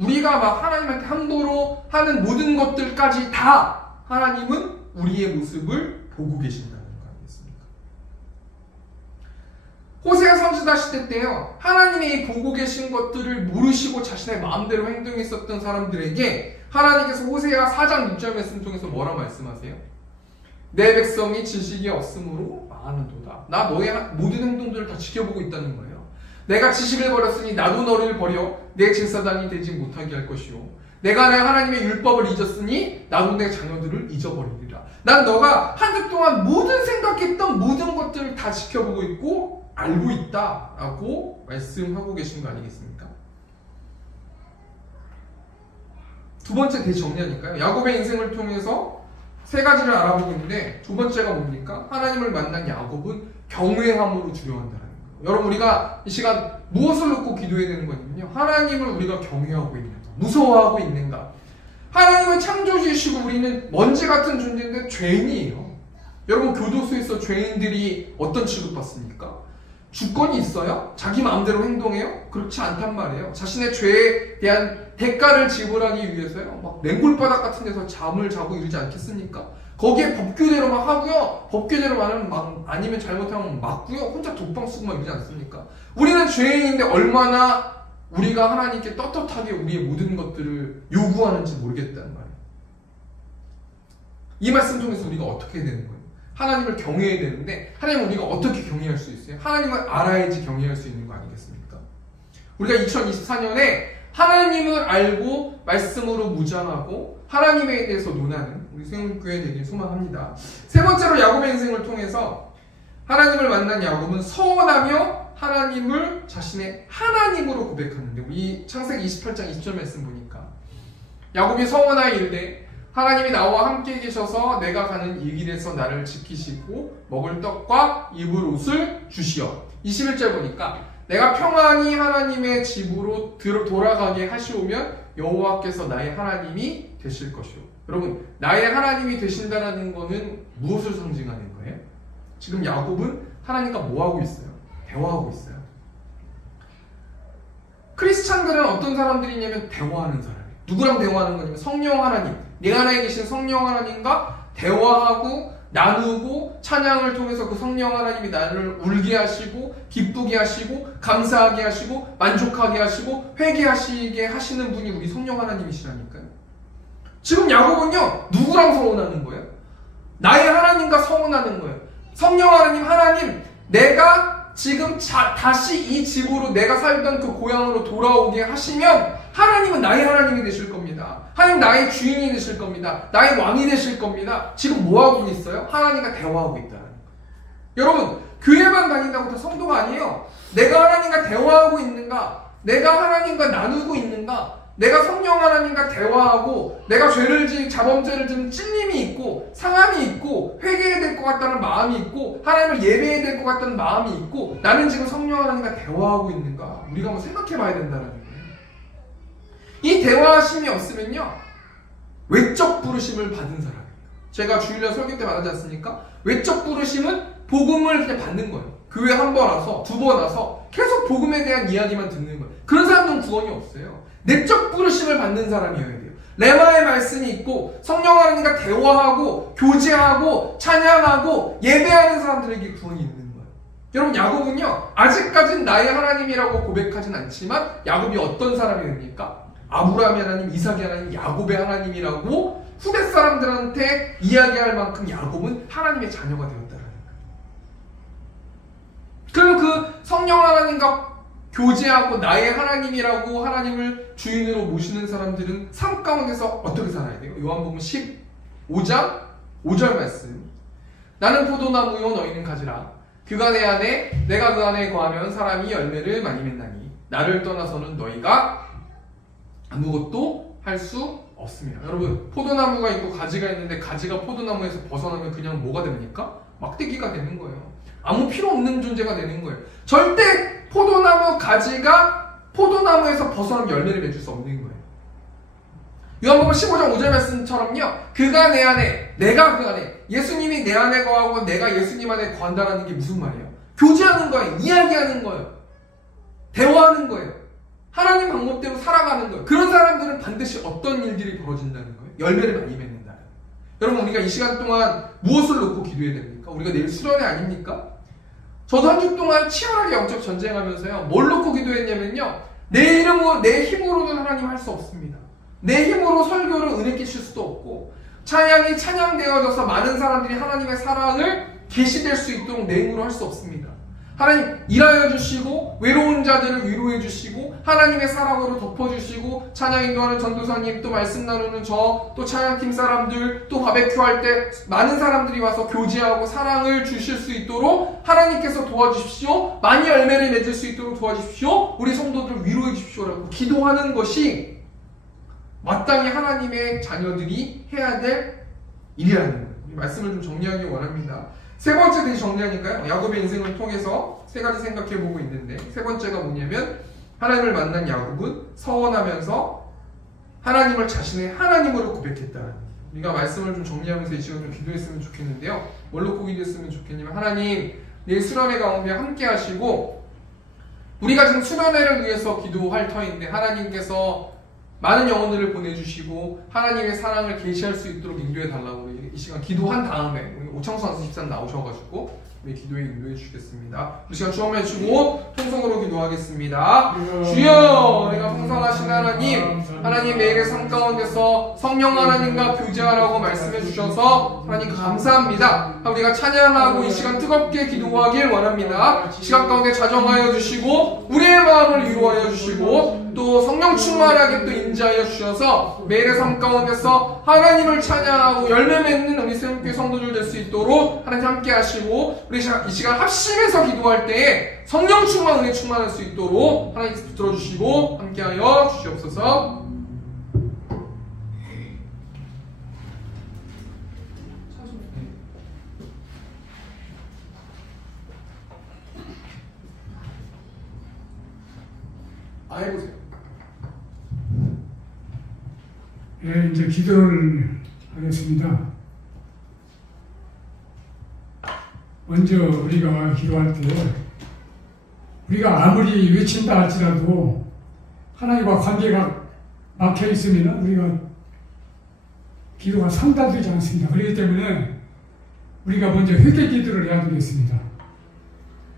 우리가 막 하나님한테 함부로 하는 모든 것들까지 다 하나님은 우리의 모습을 보고 계신다는 거 아니겠습니까? 호세아 선지자 시대 때요, 하나님이 보고 계신 것들을 모르시고 자신의 마음대로 행동했었던 사람들에게 하나님께서 호세아 4장 6절 말씀 통해서 뭐라 말씀하세요? 내 백성이 지식이 없으므로 망하는도다. 나 너의 모든 행동들을 다 지켜보고 있다는 거예요. 내가 지식을 버렸으니 나도 너를 버려 내 제사장이 되지 못하게 할 것이요 내가 내 하나님의 율법을 잊었으니 나도 내 자녀들을 잊어버리리라. 난 너가 한 주 동안 모든 생각했던 모든 것들을 다 지켜보고 있고 알고 있다라고 말씀하고 계신 거 아니겠습니까? 두 번째 대정리하니까요, 야곱의 인생을 통해서 세 가지를 알아보고 있는데, 두 번째가 뭡니까? 하나님을 만난 야곱은 경외함으로 두려워한다는 거예요. 여러분, 우리가 이 시간 무엇을 놓고 기도해야 되는 거냐면요, 하나님을 우리가 경외하고 있는 거. 무서워하고 있는가? 하나님은 창조주이시고 우리는 먼지 같은 존재인데 죄인이에요. 여러분, 교도소에서 죄인들이 어떤 취급받습니까? 주권이 있어요? 자기 마음대로 행동해요? 그렇지 않단 말이에요. 자신의 죄에 대한 대가를 지불하기 위해서요, 막 냉골바닥 같은 데서 잠을 자고 이러지 않겠습니까? 거기에 법규대로 막 하고요, 법규대로 막 아니면 잘못하면 맞고요, 혼자 독방 쓰고 막 이러지 않습니까? 우리는 죄인인데 얼마나 우리가 하나님께 떳떳하게 우리의 모든 것들을 요구하는지 모르겠다는 말이에요. 이 말씀 통해서 우리가 어떻게 되는 거예요? 하나님을 경외해야 되는데 하나님을 우리가 어떻게 경외할 수 있어요? 하나님을 알아야지 경외할 수 있는 거 아니겠습니까? 우리가 2024년에 하나님을 알고 말씀으로 무장하고 하나님에 대해서 논하는 우리 세움교회 되길 소망합니다. 세 번째로 야곱의 인생을 통해서 하나님을 만난 야곱은 서원하며 하나님을 자신의 하나님으로 고백하는데, 우리 창세기 28장 20절 말씀 보니까 야곱이 서원하여 이르되 하나님이 나와 함께 계셔서 내가 가는 이 길에서 나를 지키시고 먹을 떡과 입을 옷을 주시어. 21절 보니까 내가 평안히 하나님의 집으로 돌아가게 하시오면 여호와께서 나의 하나님이 되실 것이오. 여러분, 나의 하나님이 되신다는 거는 무엇을 상징하는 거예요? 지금 야곱은 하나님과 뭐하고 있어요? 대화하고 있어요. 크리스찬들은 어떤 사람들이냐면 대화하는 사람이에요. 누구랑 대화하는 거냐면 성령 하나님, 내 안에 계신 성령 하나님과 대화하고 나누고 찬양을 통해서 그 성령 하나님이 나를 울게 하시고 기쁘게 하시고 감사하게 하시고 만족하게 하시고 회개하시게 하시는 분이 우리 성령 하나님이시라니까요. 지금 야곱은요, 누구랑 서원하는 거예요? 나의 하나님과 서원하는 거예요. 성령 하나님, 내가 지금 다시 이 집으로 내가 살던 그 고향으로 돌아오게 하시면 하나님은 나의 하나님이 되실 겁니다. 하나님 나의 주인이 되실 겁니다. 나의 왕이 되실 겁니다. 지금 뭐하고 있어요? 하나님과 대화하고 있다는 거예요. 여러분, 교회만 다닌다고 다 성도가 아니에요. 내가 하나님과 대화하고 있는가? 내가 하나님과 나누고 있는가? 내가 성령 하나님과 대화하고 내가 자범죄를 지은 찔림이 있고 상함이 있고 회개해야 될 것 같다는 마음이 있고 하나님을 예배해야 될 것 같다는 마음이 있고 나는 지금 성령 하나님과 대화하고 있는가? 우리가 한번 생각해 봐야 된다는 거예요. 이 대화하심이 없으면요, 외적 부르심을 받은 사람이에요. 제가 주일날 설교 때 말하지 않습니까? 외적 부르심은 복음을 그냥 받는 거예요. 교회 한 번 와서 두 번 와서 계속 복음에 대한 이야기만 듣는 거예요. 그런 사람들은 구원이 없어요. 내적 부르심을 받는 사람이어야 돼요. 레마의 말씀이 있고 성령 하나님과 대화하고 교제하고 찬양하고 예배하는 사람들에게 구원이 있는 거예요. 여러분, 야곱은요, 아직까지는 나의 하나님이라고 고백하진 않지만 야곱이 어떤 사람이 됩니까? 아브라함의 하나님, 이삭의 하나님, 야곱의 하나님이라고 후대 사람들한테 이야기할 만큼 야곱은 하나님의 자녀가 되었다는 거예요. 그럼 그 성령 하나님과 교제하고 나의 하나님이라고 하나님을 주인으로 모시는 사람들은 삶 가운데서 어떻게 살아야 돼요? 요한복음 15장 5절 말씀. 나는 포도나무요 너희는 가지라. 그가 내 안에 내가 그 안에 거하면 사람이 열매를 많이 맺나니 나를 떠나서는 너희가 아무것도 할 수 없습니다. 여러분, 포도나무가 있고 가지가 있는데 가지가 포도나무에서 벗어나면 그냥 뭐가 됩니까? 막대기가 되는 거예요. 아무 필요 없는 존재가 되는 거예요. 절대 포도나무 가지가 포도나무에서 벗어나면 열매를 맺을 수 없는 거예요. 요한복음 15장 5절 말씀처럼요, 그가 내 안에 내가 그 안에, 예수님이 내 안에 거하고 내가 예수님 안에 거한다는 게 무슨 말이에요? 교제하는 거예요. 이야기하는 거예요. 대화하는 거예요. 하나님 방법대로 살아가는 거예요. 그런 사람들은 반드시 어떤 일들이 벌어진다는 거예요? 열매를 많이 맺는다는 거예요. 여러분, 우리가 이 시간 동안 무엇을 놓고 기도해야 됩니까? 우리가 내일 수련회 아닙니까? 저도 한 주 동안 치열하게 영적 전쟁하면서요, 뭘 놓고 기도했냐면요, 내 힘으로는 하나님 할 수 없습니다. 내 힘으로 설교를 은혜 끼칠 수도 없고, 찬양이 찬양되어져서 많은 사람들이 하나님의 사랑을 계시될 수 있도록 내 힘으로 할 수 없습니다. 하나님 일하여 주시고 외로운 자들을 위로해 주시고 하나님의 사랑으로 덮어주시고 찬양 인도하는 전도사님, 또 말씀 나누는 저, 또 찬양팀 사람들, 또 바베큐 할 때 많은 사람들이 와서 교제하고 사랑을 주실 수 있도록 하나님께서 도와주십시오. 많이 열매를 맺을 수 있도록 도와주십시오. 우리 성도들 위로해 주십시오라고 기도하는 것이 마땅히 하나님의 자녀들이 해야 될 일이라는 거예요. 이 말씀을 좀 정리하기 원합니다. 세 번째 되게 정리하니까요, 야곱의 인생을 통해서 세 가지 생각해 보고 있는데, 세 번째가 뭐냐면 하나님을 만난 야곱은 서원하면서 하나님을 자신의 하나님으로 고백했다는, 우리가 말씀을 좀 정리하면서 이 시간 좀 기도했으면 좋겠는데요. 뭘로 꼭 기도했으면 좋겠냐면, 하나님 내일 수련회 가운데 함께 하시고, 우리가 지금 수련회를 위해서 기도할 터인데 하나님께서 많은 영혼들을 보내주시고 하나님의 사랑을 계시할 수 있도록 인도해 달라고 우리 이 시간 기도한 다음에 우리 오창수 선수 집사님 나오셔가지고 우리 기도에 인도해 주시겠습니다. 우리 시간 주엄해 주고 통성으로 기도하겠습니다. 주여, 내가 풍성하신 하나님, 하나님 매일의 삶 가운데서 성령 하나님과 교제하라고 말씀해 주셔서 하나님 감사합니다. 우리가 찬양하고 이 시간 뜨겁게 기도하길 원합니다. 시간 가운데 자정하여 주시고 우리의 마음을 위로하여 주시고 또 성령 충만하게 또 인자하여 주셔서 매일의 삶 가운데서 하나님을 찬양하고 열매 맺는 우리 새롭게 성도들 될 수 있도록 하나님 함께 하시고, 우리 이 시간 합심해서 기도할 때에 성령 충만, 은혜 충만할 수 있도록 하나님께서 붙들어 주시고 함께하여 주시옵소서. 해보세요. 예, 이제 기도를 하겠습니다. 먼저 우리가 기도할 때 우리가 아무리 외친다 할지라도 하나님과 관계가 막혀 있으면 우리가 기도가 상달되지 않습니다. 그렇기 때문에 우리가 먼저 회개 기도를 해야 되겠습니다.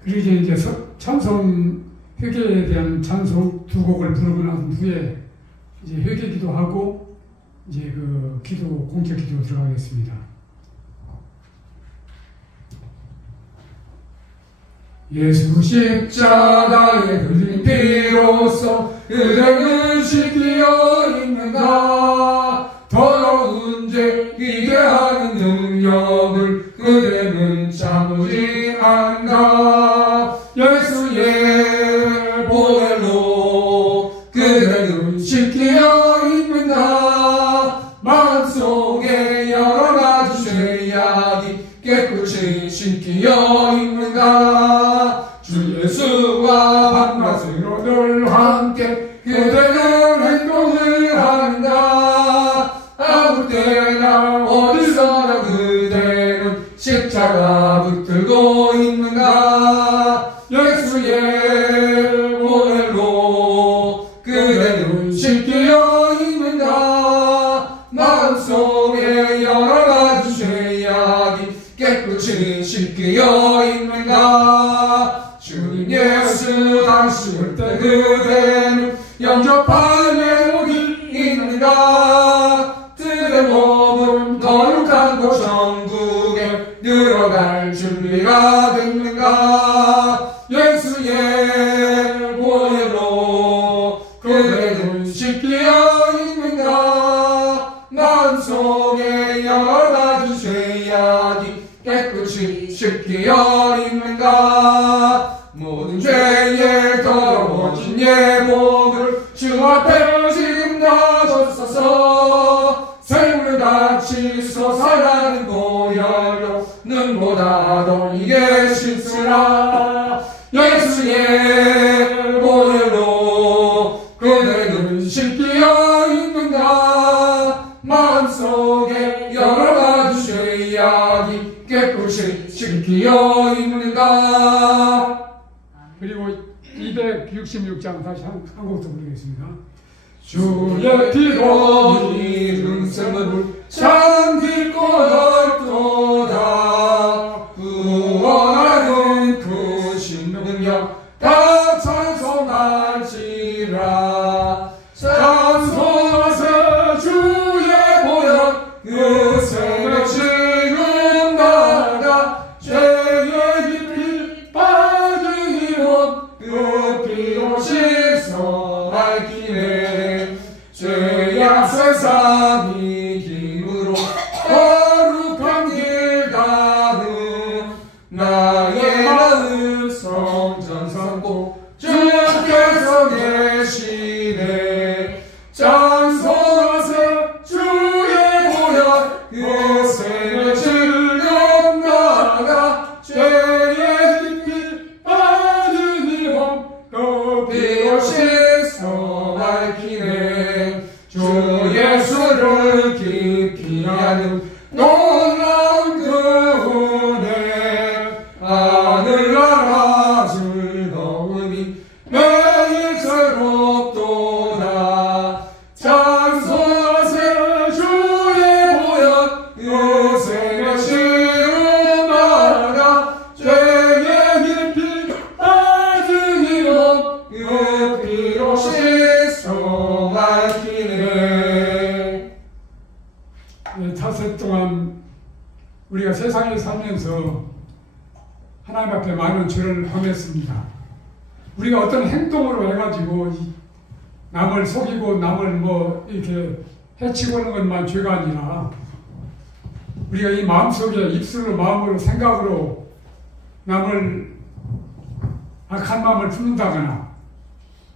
그리고 이제 찬송 회개에 대한 찬송 두 곡을 부르고 난 후에 이제 회개 기도하고 이제 그 기도 공적 기도 들어가겠습니다. 예수 십자가에 흘린 피로써 그대는 씻기어 있는가. 더러운 죄 이게 하는 능력을 그대는 참으지 않가. 예수의 보혈로 그대는 씻기어 있는가. 마음속에 여러 가지 죄악이 깨끗이 씻기어 있는가. 주 예수와 밤낮으로 늘 함께 그대는 행동을 하는가. 아무 때나 어디서나 그대는 십자가 붙들고 있는가. 예수의 보혈로 그대는 씻기어 있는가. 마음속에 여러 가지 죄악이 깨끗이 씻기어 있는가. 주님 예수 다시 올 때 그대는 영접할 내목이 있는가. 그대 몸은 거룩한 곳 천국에 들어갈 준비가 됐는가. 예수의 보혈로 그대는 씻기어 있는가. 마음속에 여러 가지 죄악이 깨끗이 씻기어 있는가. 모든 죄의 더러워진 예복을 주 앞에 지금 다 줬소서. 샘물같이 솟아나는 보혈로 눈보다 더 이게 씻으라. 예수의 보혈로 그대는 씻기어 있는가. 마음속에 여러 가지 죄악이 깨끗이 씻기어 있는가. 그리고 266장 다시 한 곡도 부르겠습니다. 주의 피로 이름샘을 잠길 것 없도다. 구원하는 그 신능력 다 찬송할지라. 찬송하세 주의 보혈 그 새벽 지금 나가. 죄의 깊이 빠진 이곳 그 피로 씻어 밝히네. 죄악 세상 이김으로 거룩한 길 가는 나의 마음 성전 삼고 주께서 계시네. 찬송하세 주의 보혈 그 새벽 지금 나가. 죄의 깊이 빠진 이몸 그 피로 씻어 밝히네. 주 마음을 깊이 아는 놀라운 그 은혜 하늘나라 즐거움이 매일 새롭도다 찬송하세 주의 보혈 요셉의 쉬운 나라가 죄의 깊이 빠진 이름 그 피로 씻어 밝히네. 닷새 동안 우리가 세상에 살면서 하나님 앞에 많은 죄를 범했습니다. 우리가 어떤 행동으로 해가지고 남을 속이고 남을 뭐 이렇게 해치고 하는 것만 죄가 아니라 우리가 이 마음속에 입술로 마음으로 생각으로 남을 악한 마음을 품는다거나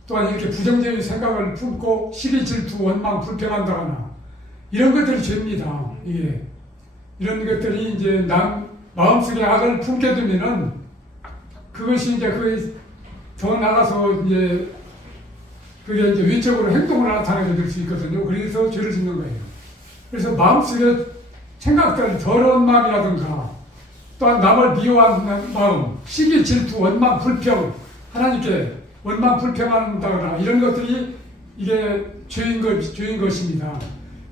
또한 이렇게 부정적인 생각을 품고 시기 질투 원망 불평한다거나 이런 것들이 죄입니다. 예. 이런 것들이 이제 마음속에 악을 품게 되면은 그것이 이제 더 나가서 이제 그게 이제 외적으로 행동을 나타내게 될 수 있거든요. 그래서 죄를 짓는 거예요. 그래서 마음속에 생각들, 더러운 마음이라든가 또한 남을 미워하는 마음, 시기 질투 원망 불평, 하나님께 원망 불평한다거나 이런 것들이 이게 죄인 것입니다.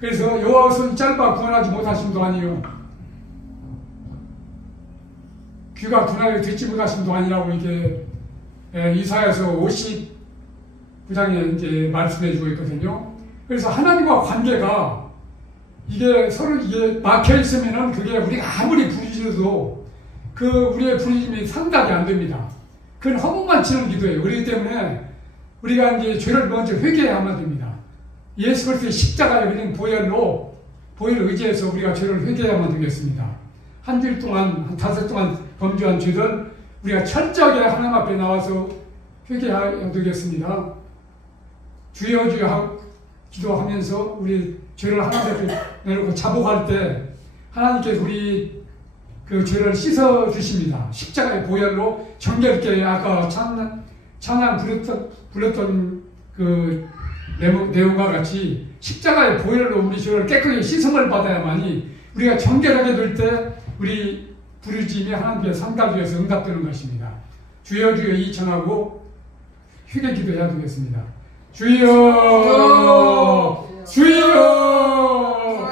그래서 여호와의 손이 짧아 구원하지 못하심도 아니요 귀가 둔하여 듣지 못하심도 아니라고 이게 이사야서 59장에 이제 말씀해주고 있거든요. 그래서 하나님과 관계가 이게 서로 이게 막혀 있으면은 그게 우리가 아무리 부르짖어도 그 우리의 부르짖음이 상답이 안 됩니다. 그건 허물만 치는 기도예요. 그렇기 때문에 우리가 이제 죄를 먼저 회개해야만 됩니다. 예수 그리스도의 십자가에 걸린 보혈을 의지해서 우리가 죄를 회개해야만 되겠습니다. 한 주일 동안, 한 닷새 동안 범죄한 죄들 우리가 철저하게 하나님 앞에 나와서 회개해야 되겠습니다. 주여 주여 하고 기도하면서 우리 죄를 하나님 앞에 내놓고 자복할 때 하나님께서 우리 그 죄를 씻어 주십니다. 십자가의 보혈로 정결케 아까 찬양 불렀던 그 내용과 같이 십자가의 보혈로 우리 죄를 깨끗이 씻음을 받아야만이 우리가 정결하게 될 때 우리 부르짖음이 하나님께 상달되어서 응답되는 것입니다. 주여 주여 이청하고 회개 기도해야 되겠습니다. 주여 주여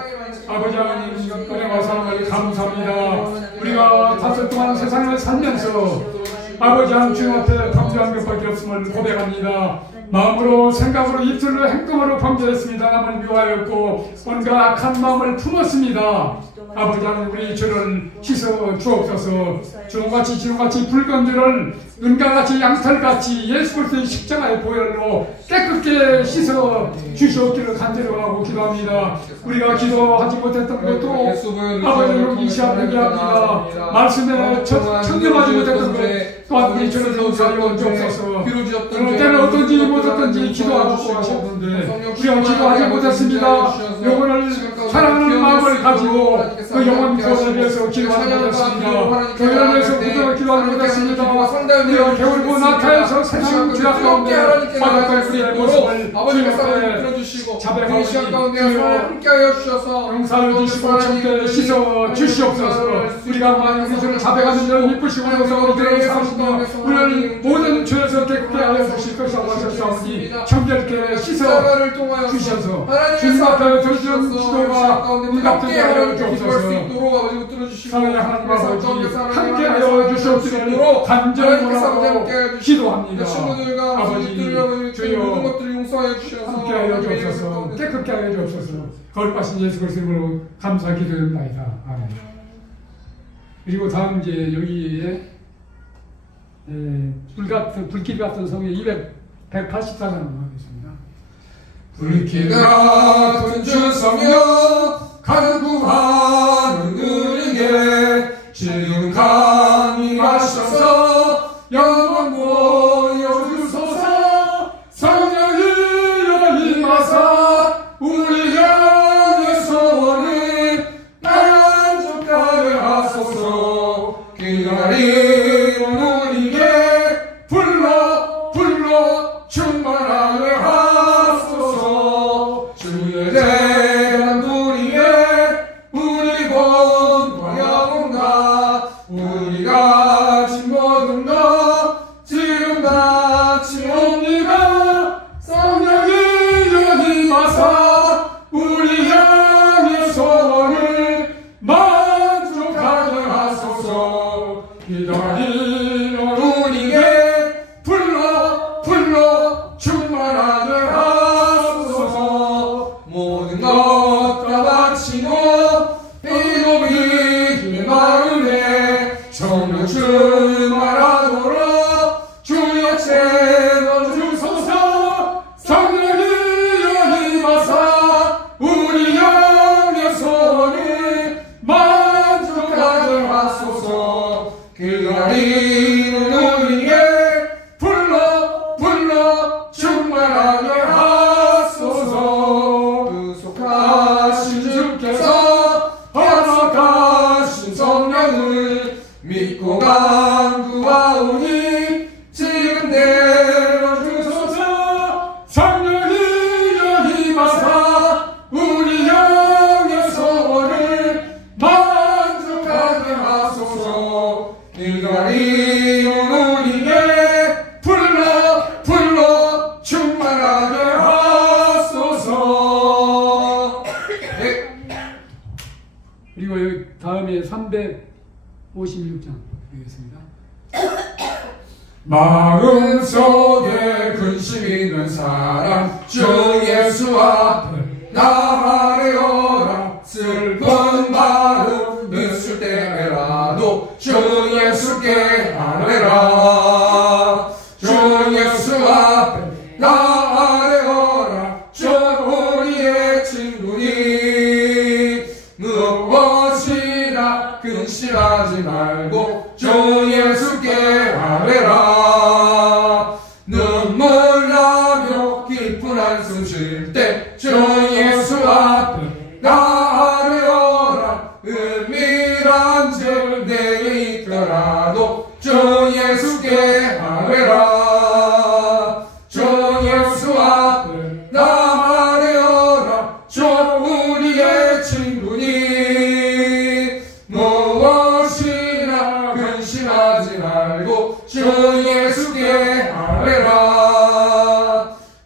아버지 하나님 은혜와 사랑을 감사합니다. 우리가 닷새 동안 세상을 살면서 아버지 하나님 주님 앞에 범죄한 것밖에 없음을 고백합니다. 마음으로 생각으로 입술로 행동으로 범죄했습니다. 남을 미워하였고 온갖 악한 마음을 품었습니다. 아버지 하나님 우리 죄를 씻어 주옵소서. 주홍같이 지롱같이 붉은 죄를 은가같이 양털같이 예수 그리스도의 십자가의 보혈로 깨끗게 씻어 주시옵기를 간절하고 기도합니다. 우리가 기도하지 못했던 것도 아버지를 이시하게 합니다. 말씀에 청렴하지 못했던 것 또한 우리 죄를 용서하여 주옵소서. 그럴 때는 어떤지 못했던지 기도하고 하셨는데 우리가 기도하지 못했습니다. 영혼을 사랑하는 마음을 가지고 그 영혼 구원을 위해서 기도하지 못했습니다. 교회를 위해서 기도하지 못했습니다. 우리가 겨울고 나타에서 세상 죄악 가운데 바닥을 우리의 모습을 주님 앞에 자백하고 용서하여 주시고 정죄 씻어 주시옵소서. 우리가 만약 우리 죄를 자백하는 줄 이쁘시고 우리를 사시며 우리를 모든 죄에서 깨끗게 하여 주실 것이라고 하셨사오니 정결케 씻어 주셔서 주님 앞에 드리는 기도가 응답되게 하여 주옵소서. 사랑의 하나님 아버지 함께하여 주시옵시기를 간절히 기도합니다. 아버지 주여 함께하여 주옵소서. 깨끗게 하여 주옵소서. 거룩하신 예수 그리스도 이름으로 감사 기도합니다. 아멘. 그리고 다음 이제 여기에 불길 같은 성에 184장 하겠습니다. 불길 같은 주 성령 간구하는 우리에게 지금 강림하셔서 영원 보여주소서. 성령이여 임하사 우리 향해 소원을 만족하게 하소서. 기다리는 우리에게 불러 충만하게 하소서. 주의 대한 바치고 이놈이 마음에 성령 충만하도록 주여 채워주소서. 성령이여 임하사 우리 영의 소원을 만족하게 하소서. 기다리는 우리에게 불러 충만하게 하소서. 구속하신 주께서 허락하신 성령을 믿고 간구하오니 지금 내려주소서. 성령이여 임하사 우리 영의 소원을 만족하게 하소서. 기다리는 우리에게 불러 충만하게 하소서. 네. 그리고 여기 다음에 356장 되겠습니다. 마음속에 근심 있는 사람 주 예수 앞에 나아가려라. 슬픈 마음 있을 때라도 주 예수께 아뢰라. 주 예수 앞에 나아가려라. 주 우리의 친구니 무엇이나 근심하지 말고 주 예수께 아뢰라. 눈물 나며 깊은 한숨 쉴 때 주 예수 앞에 나아뢰어라. 은밀한 죄 내게 있더라도 주 예수께 아뢰라. 주 예수 앞에 나아뢰어라. 주 우리의 친구니 무엇이나 근심하지 말고 주 예수께 아뢰라.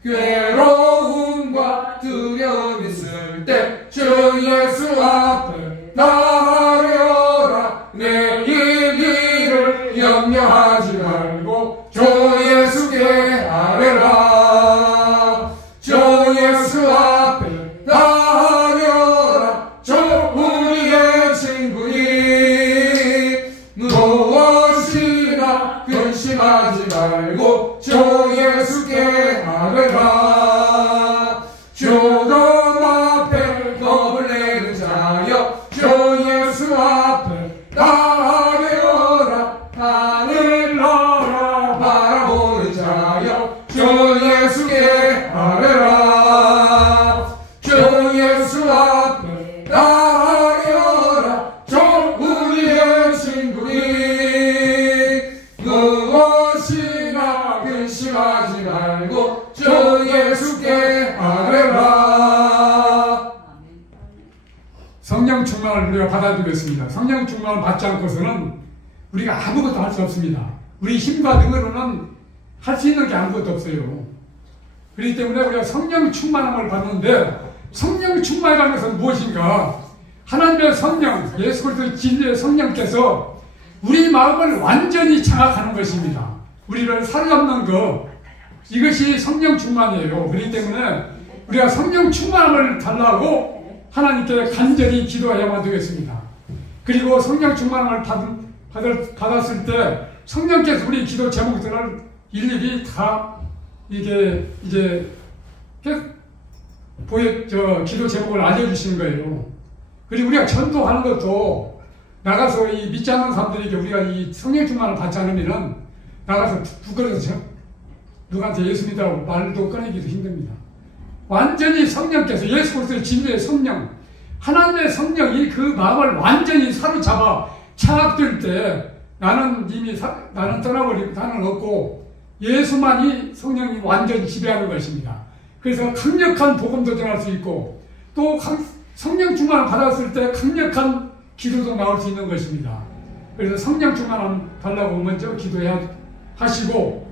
괴로움과 두려움 있을 때 주 예수 앞에 나아뢰어라. 내일 일을 염려하지 말고 주 예수께 아뢰라. 주 예수 앞에 나아뢰어라. 주 우리의 친구니 무엇이나 근심하지 말고 주 예수께 아뢰라. 주님 앞에 겁을 내는 자여 주 예수 앞에 나아뢰어라. 하늘 나라 바라보는 자여 주 예수께 아뢰라. 주 예수 앞에 나아뢰어라. 주 우리의 친구니 무엇이나 근심하지 말고 주 예수께 아뢰라. 성령 충만을 우리가 받아들였습니다. 성령 충만을 받지 않고서는 우리가 아무것도 할 수 없습니다. 우리 힘과 능으로는 할 수 있는 게 아무것도 없어요. 그렇기 때문에 우리가 성령 충만함을 받는데, 성령 충만이라는 것은 무엇인가? 하나님의 성령, 예수 그리스도 진리의 성령께서 우리 마음을 완전히 장악하는 것입니다. 우리를 사로잡는 것, 이것이 성령 충만이에요. 그렇기 때문에 우리가 성령 충만함을 달라고 하나님께 간절히 기도해야만 되겠습니다. 그리고 성령 충만함을 받았을 때 성령께서 우리 기도 제목들을 일일이 다 이게 이제 기도 제목을 알려주시는 거예요. 그리고 우리가 전도하는 것도 나가서 이 믿지 않는 사람들에게 우리가 이 성령 충만을 받지 않으면은 나가서 부끄러워서 누구한테 예수 믿으라고 말도 꺼내기도 힘듭니다. 완전히 성령께서 예수 그리스도의 진리의 성령, 하나님의 성령이 그 마음을 완전히 사로잡아 장악될 때 나는 이미 나는 떠나버리고 나는 없고 예수만이 성령이 완전히 지배하는 것입니다. 그래서 강력한 복음도 전할 수 있고 또 성령 충만을 받았을 때 강력한 기도도 나올 수 있는 것입니다. 그래서 성령 충만을 달라고 먼저 기도해야 하시고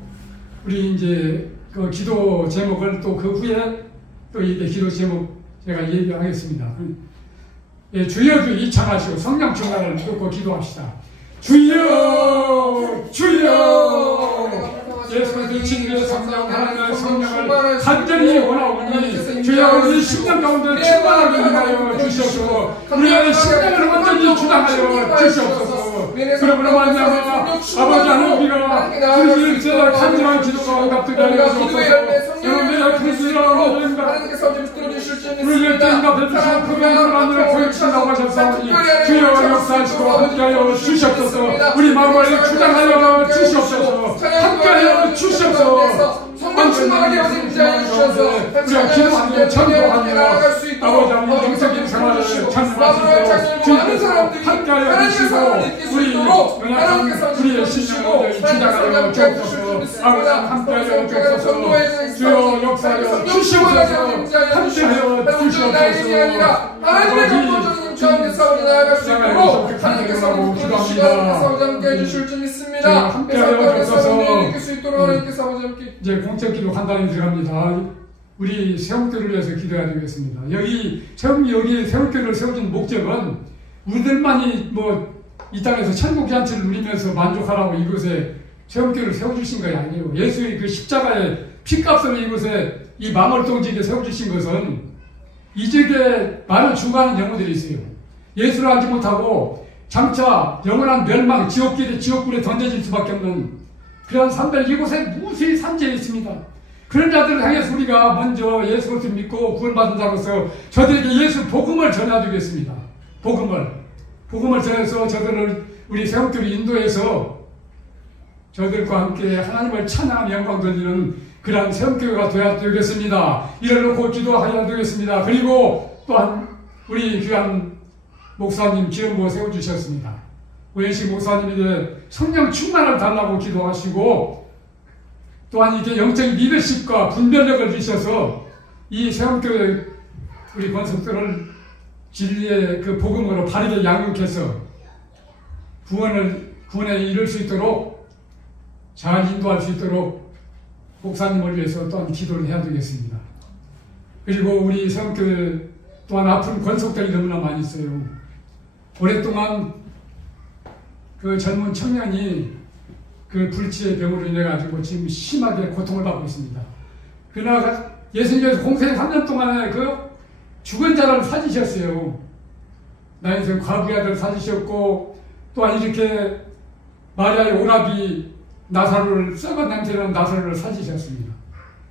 우리 이제 그 기도 제목을 또 그 후에 또 이게 기도 제목 제가 얘기하겠습니다. 예, 주여 주 이창하시고 성령 충만을 듣고 기도합시다. 주여 주여 예수 그리스도 진리의 성령 하나님의 성령을 간절히 원하오니 주여 우리 심령 가운데 충만하게 하여 주시옵소서. 주시옵소서. 우리의 신앙을 완전히 주장하여 주시옵소서. 그러므로 말미암아 아버지 하나님 우리가 주님께서 간절한 기도가 응답되게 하여 주옵소서. 여러분들의 그리스도로 하나님께서 지금 들어주실 수 있는 우리의 뜻과 베푸시고 그분의 하나님을 보여주신다고 하셨사오니 주여 역사하시고 함께하여 주시옵소서. 우리 마음을 주장하여 주시옵소서. 함께하여 주시옵소서. 성령 충만하게 하여 주셔서 우리가 기도하며 전도하며 아버지 하나님 영적인 생활을 참여하시고 주님께서 함께하여 주시고 우리 연약한 우리의 신앙을 주장하여 주옵소서. 아버지 함께하여 주옵소서. 주여 역사하여 주시옵소서. 함께하여 주시옵소서. 하나님의 감동적인 가운데서 우리 나아갈 수 있도록 하나님께서 우리 시간에서 함께 해주실 줄 믿습니다. 함께하여 주옵소서. 이길 수 있도록 하나님께서 아버지 함께 이제 공적기도 간단히 들어갑니다. 우리 세움교를 위해서 기도해야 되겠습니다. 여기 세움교를 세워준 목적은 우리들만이 이 땅에서 천국 잔치를 누리면서 만족하라고 이곳에 세움교를 세워주신 것이 아니에요. 예수의 그 십자가의 피값으로 이곳에 이 망월동지에 세워주신 것은 이 지역에 많은 죽어가는 영혼들이 있어요. 예수를 알지 못하고 장차 영원한 멸망, 지옥불에 던져질 수밖에 없는 그런 사람들 이곳에 무수히 산재에 있습니다. 그런 자들을 향해서 우리가 먼저 예수 그리스도를 믿고 구원받은 자로서 저들에게 예수 복음을 전해주겠습니다. 복음을 전해서 저들을 우리 세움교를 인도해서 저들과 함께 하나님을 찬양하며 영광 돌리는 그러한 세움교회가 되어야 되겠습니다. 이를 놓고 기도하여야 되겠습니다. 그리고 또한 우리 귀한 목사님 기름부어 세워주셨습니다. 오현식 목사님이 성령 충만을 달라고 기도하시고 또한 이렇게 영적인 리더십과 분별력을 주셔서 이 세움교회 우리 권속들을 진리의 그 복음으로 바르게 양육해서 구원에 이를 수 있도록 잘 인도할 수 있도록 목사님을 위해서 또한 기도를 해야 되겠습니다. 그리고 우리 세움교회 또한 아픈 권속들이 너무나 많이 있어요. 오랫동안 그 젊은 청년이 그 불치의 병으로 인해 가지고 지금 심하게 고통을 받고 있습니다. 그러나 예수님께서 공생 3년 동안에 그 죽은 자를 찾으셨어요. 나 인생 과부의 아들 찾으셨고 또한 이렇게 마리아의 오라비 나사로를 썩은 냄새나는 나사로를 찾으셨습니다.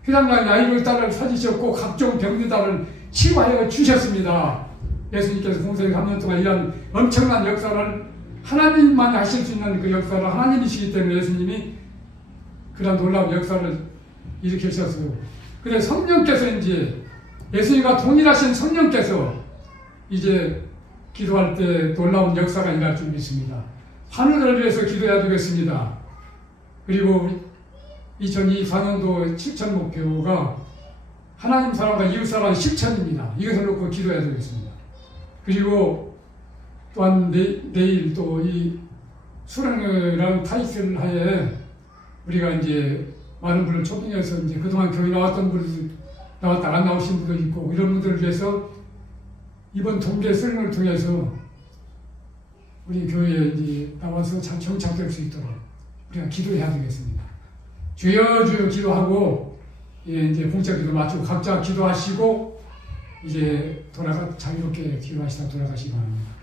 그 다음 날 야이로의 딸을 찾으셨고 각종 병들다를 치유하여 주셨습니다. 예수님께서 공생 3년 동안 이런 엄청난 역사를 하나님만이 하실 수 있는 그 역사를 하나님이시기 때문에 예수님이 그런 놀라운 역사를 일으키셨어요. 근데 성령께서 이제 예수님과 동일하신 성령께서 이제 기도할 때 놀라운 역사가 일어날 줄 믿습니다. 하늘을 위해서 기도해야 되겠습니다. 그리고 2024년도 7천 목표가 하나님 사랑과 이웃 사랑 실천입니다. 이것을 놓고 기도해야 되겠습니다. 그리고 또한 내일 또 이 수련회라는 타이틀 하에 우리가 이제 많은 분을 초빙해서 이제 그동안 교회 나왔던 분들 나왔다 안 나오신 분도 있고 이런 분들을 위해서 이번 동계 수련을 통해서 우리 교회에 이제 나와서 잘 정착될 수 있도록 우리가 기도해야 되겠습니다. 주여 주여 기도하고 이제 공짜 기도 마치고 각자 기도하시고 이제 자유롭게 기도하시다 돌아가시기 바랍니다.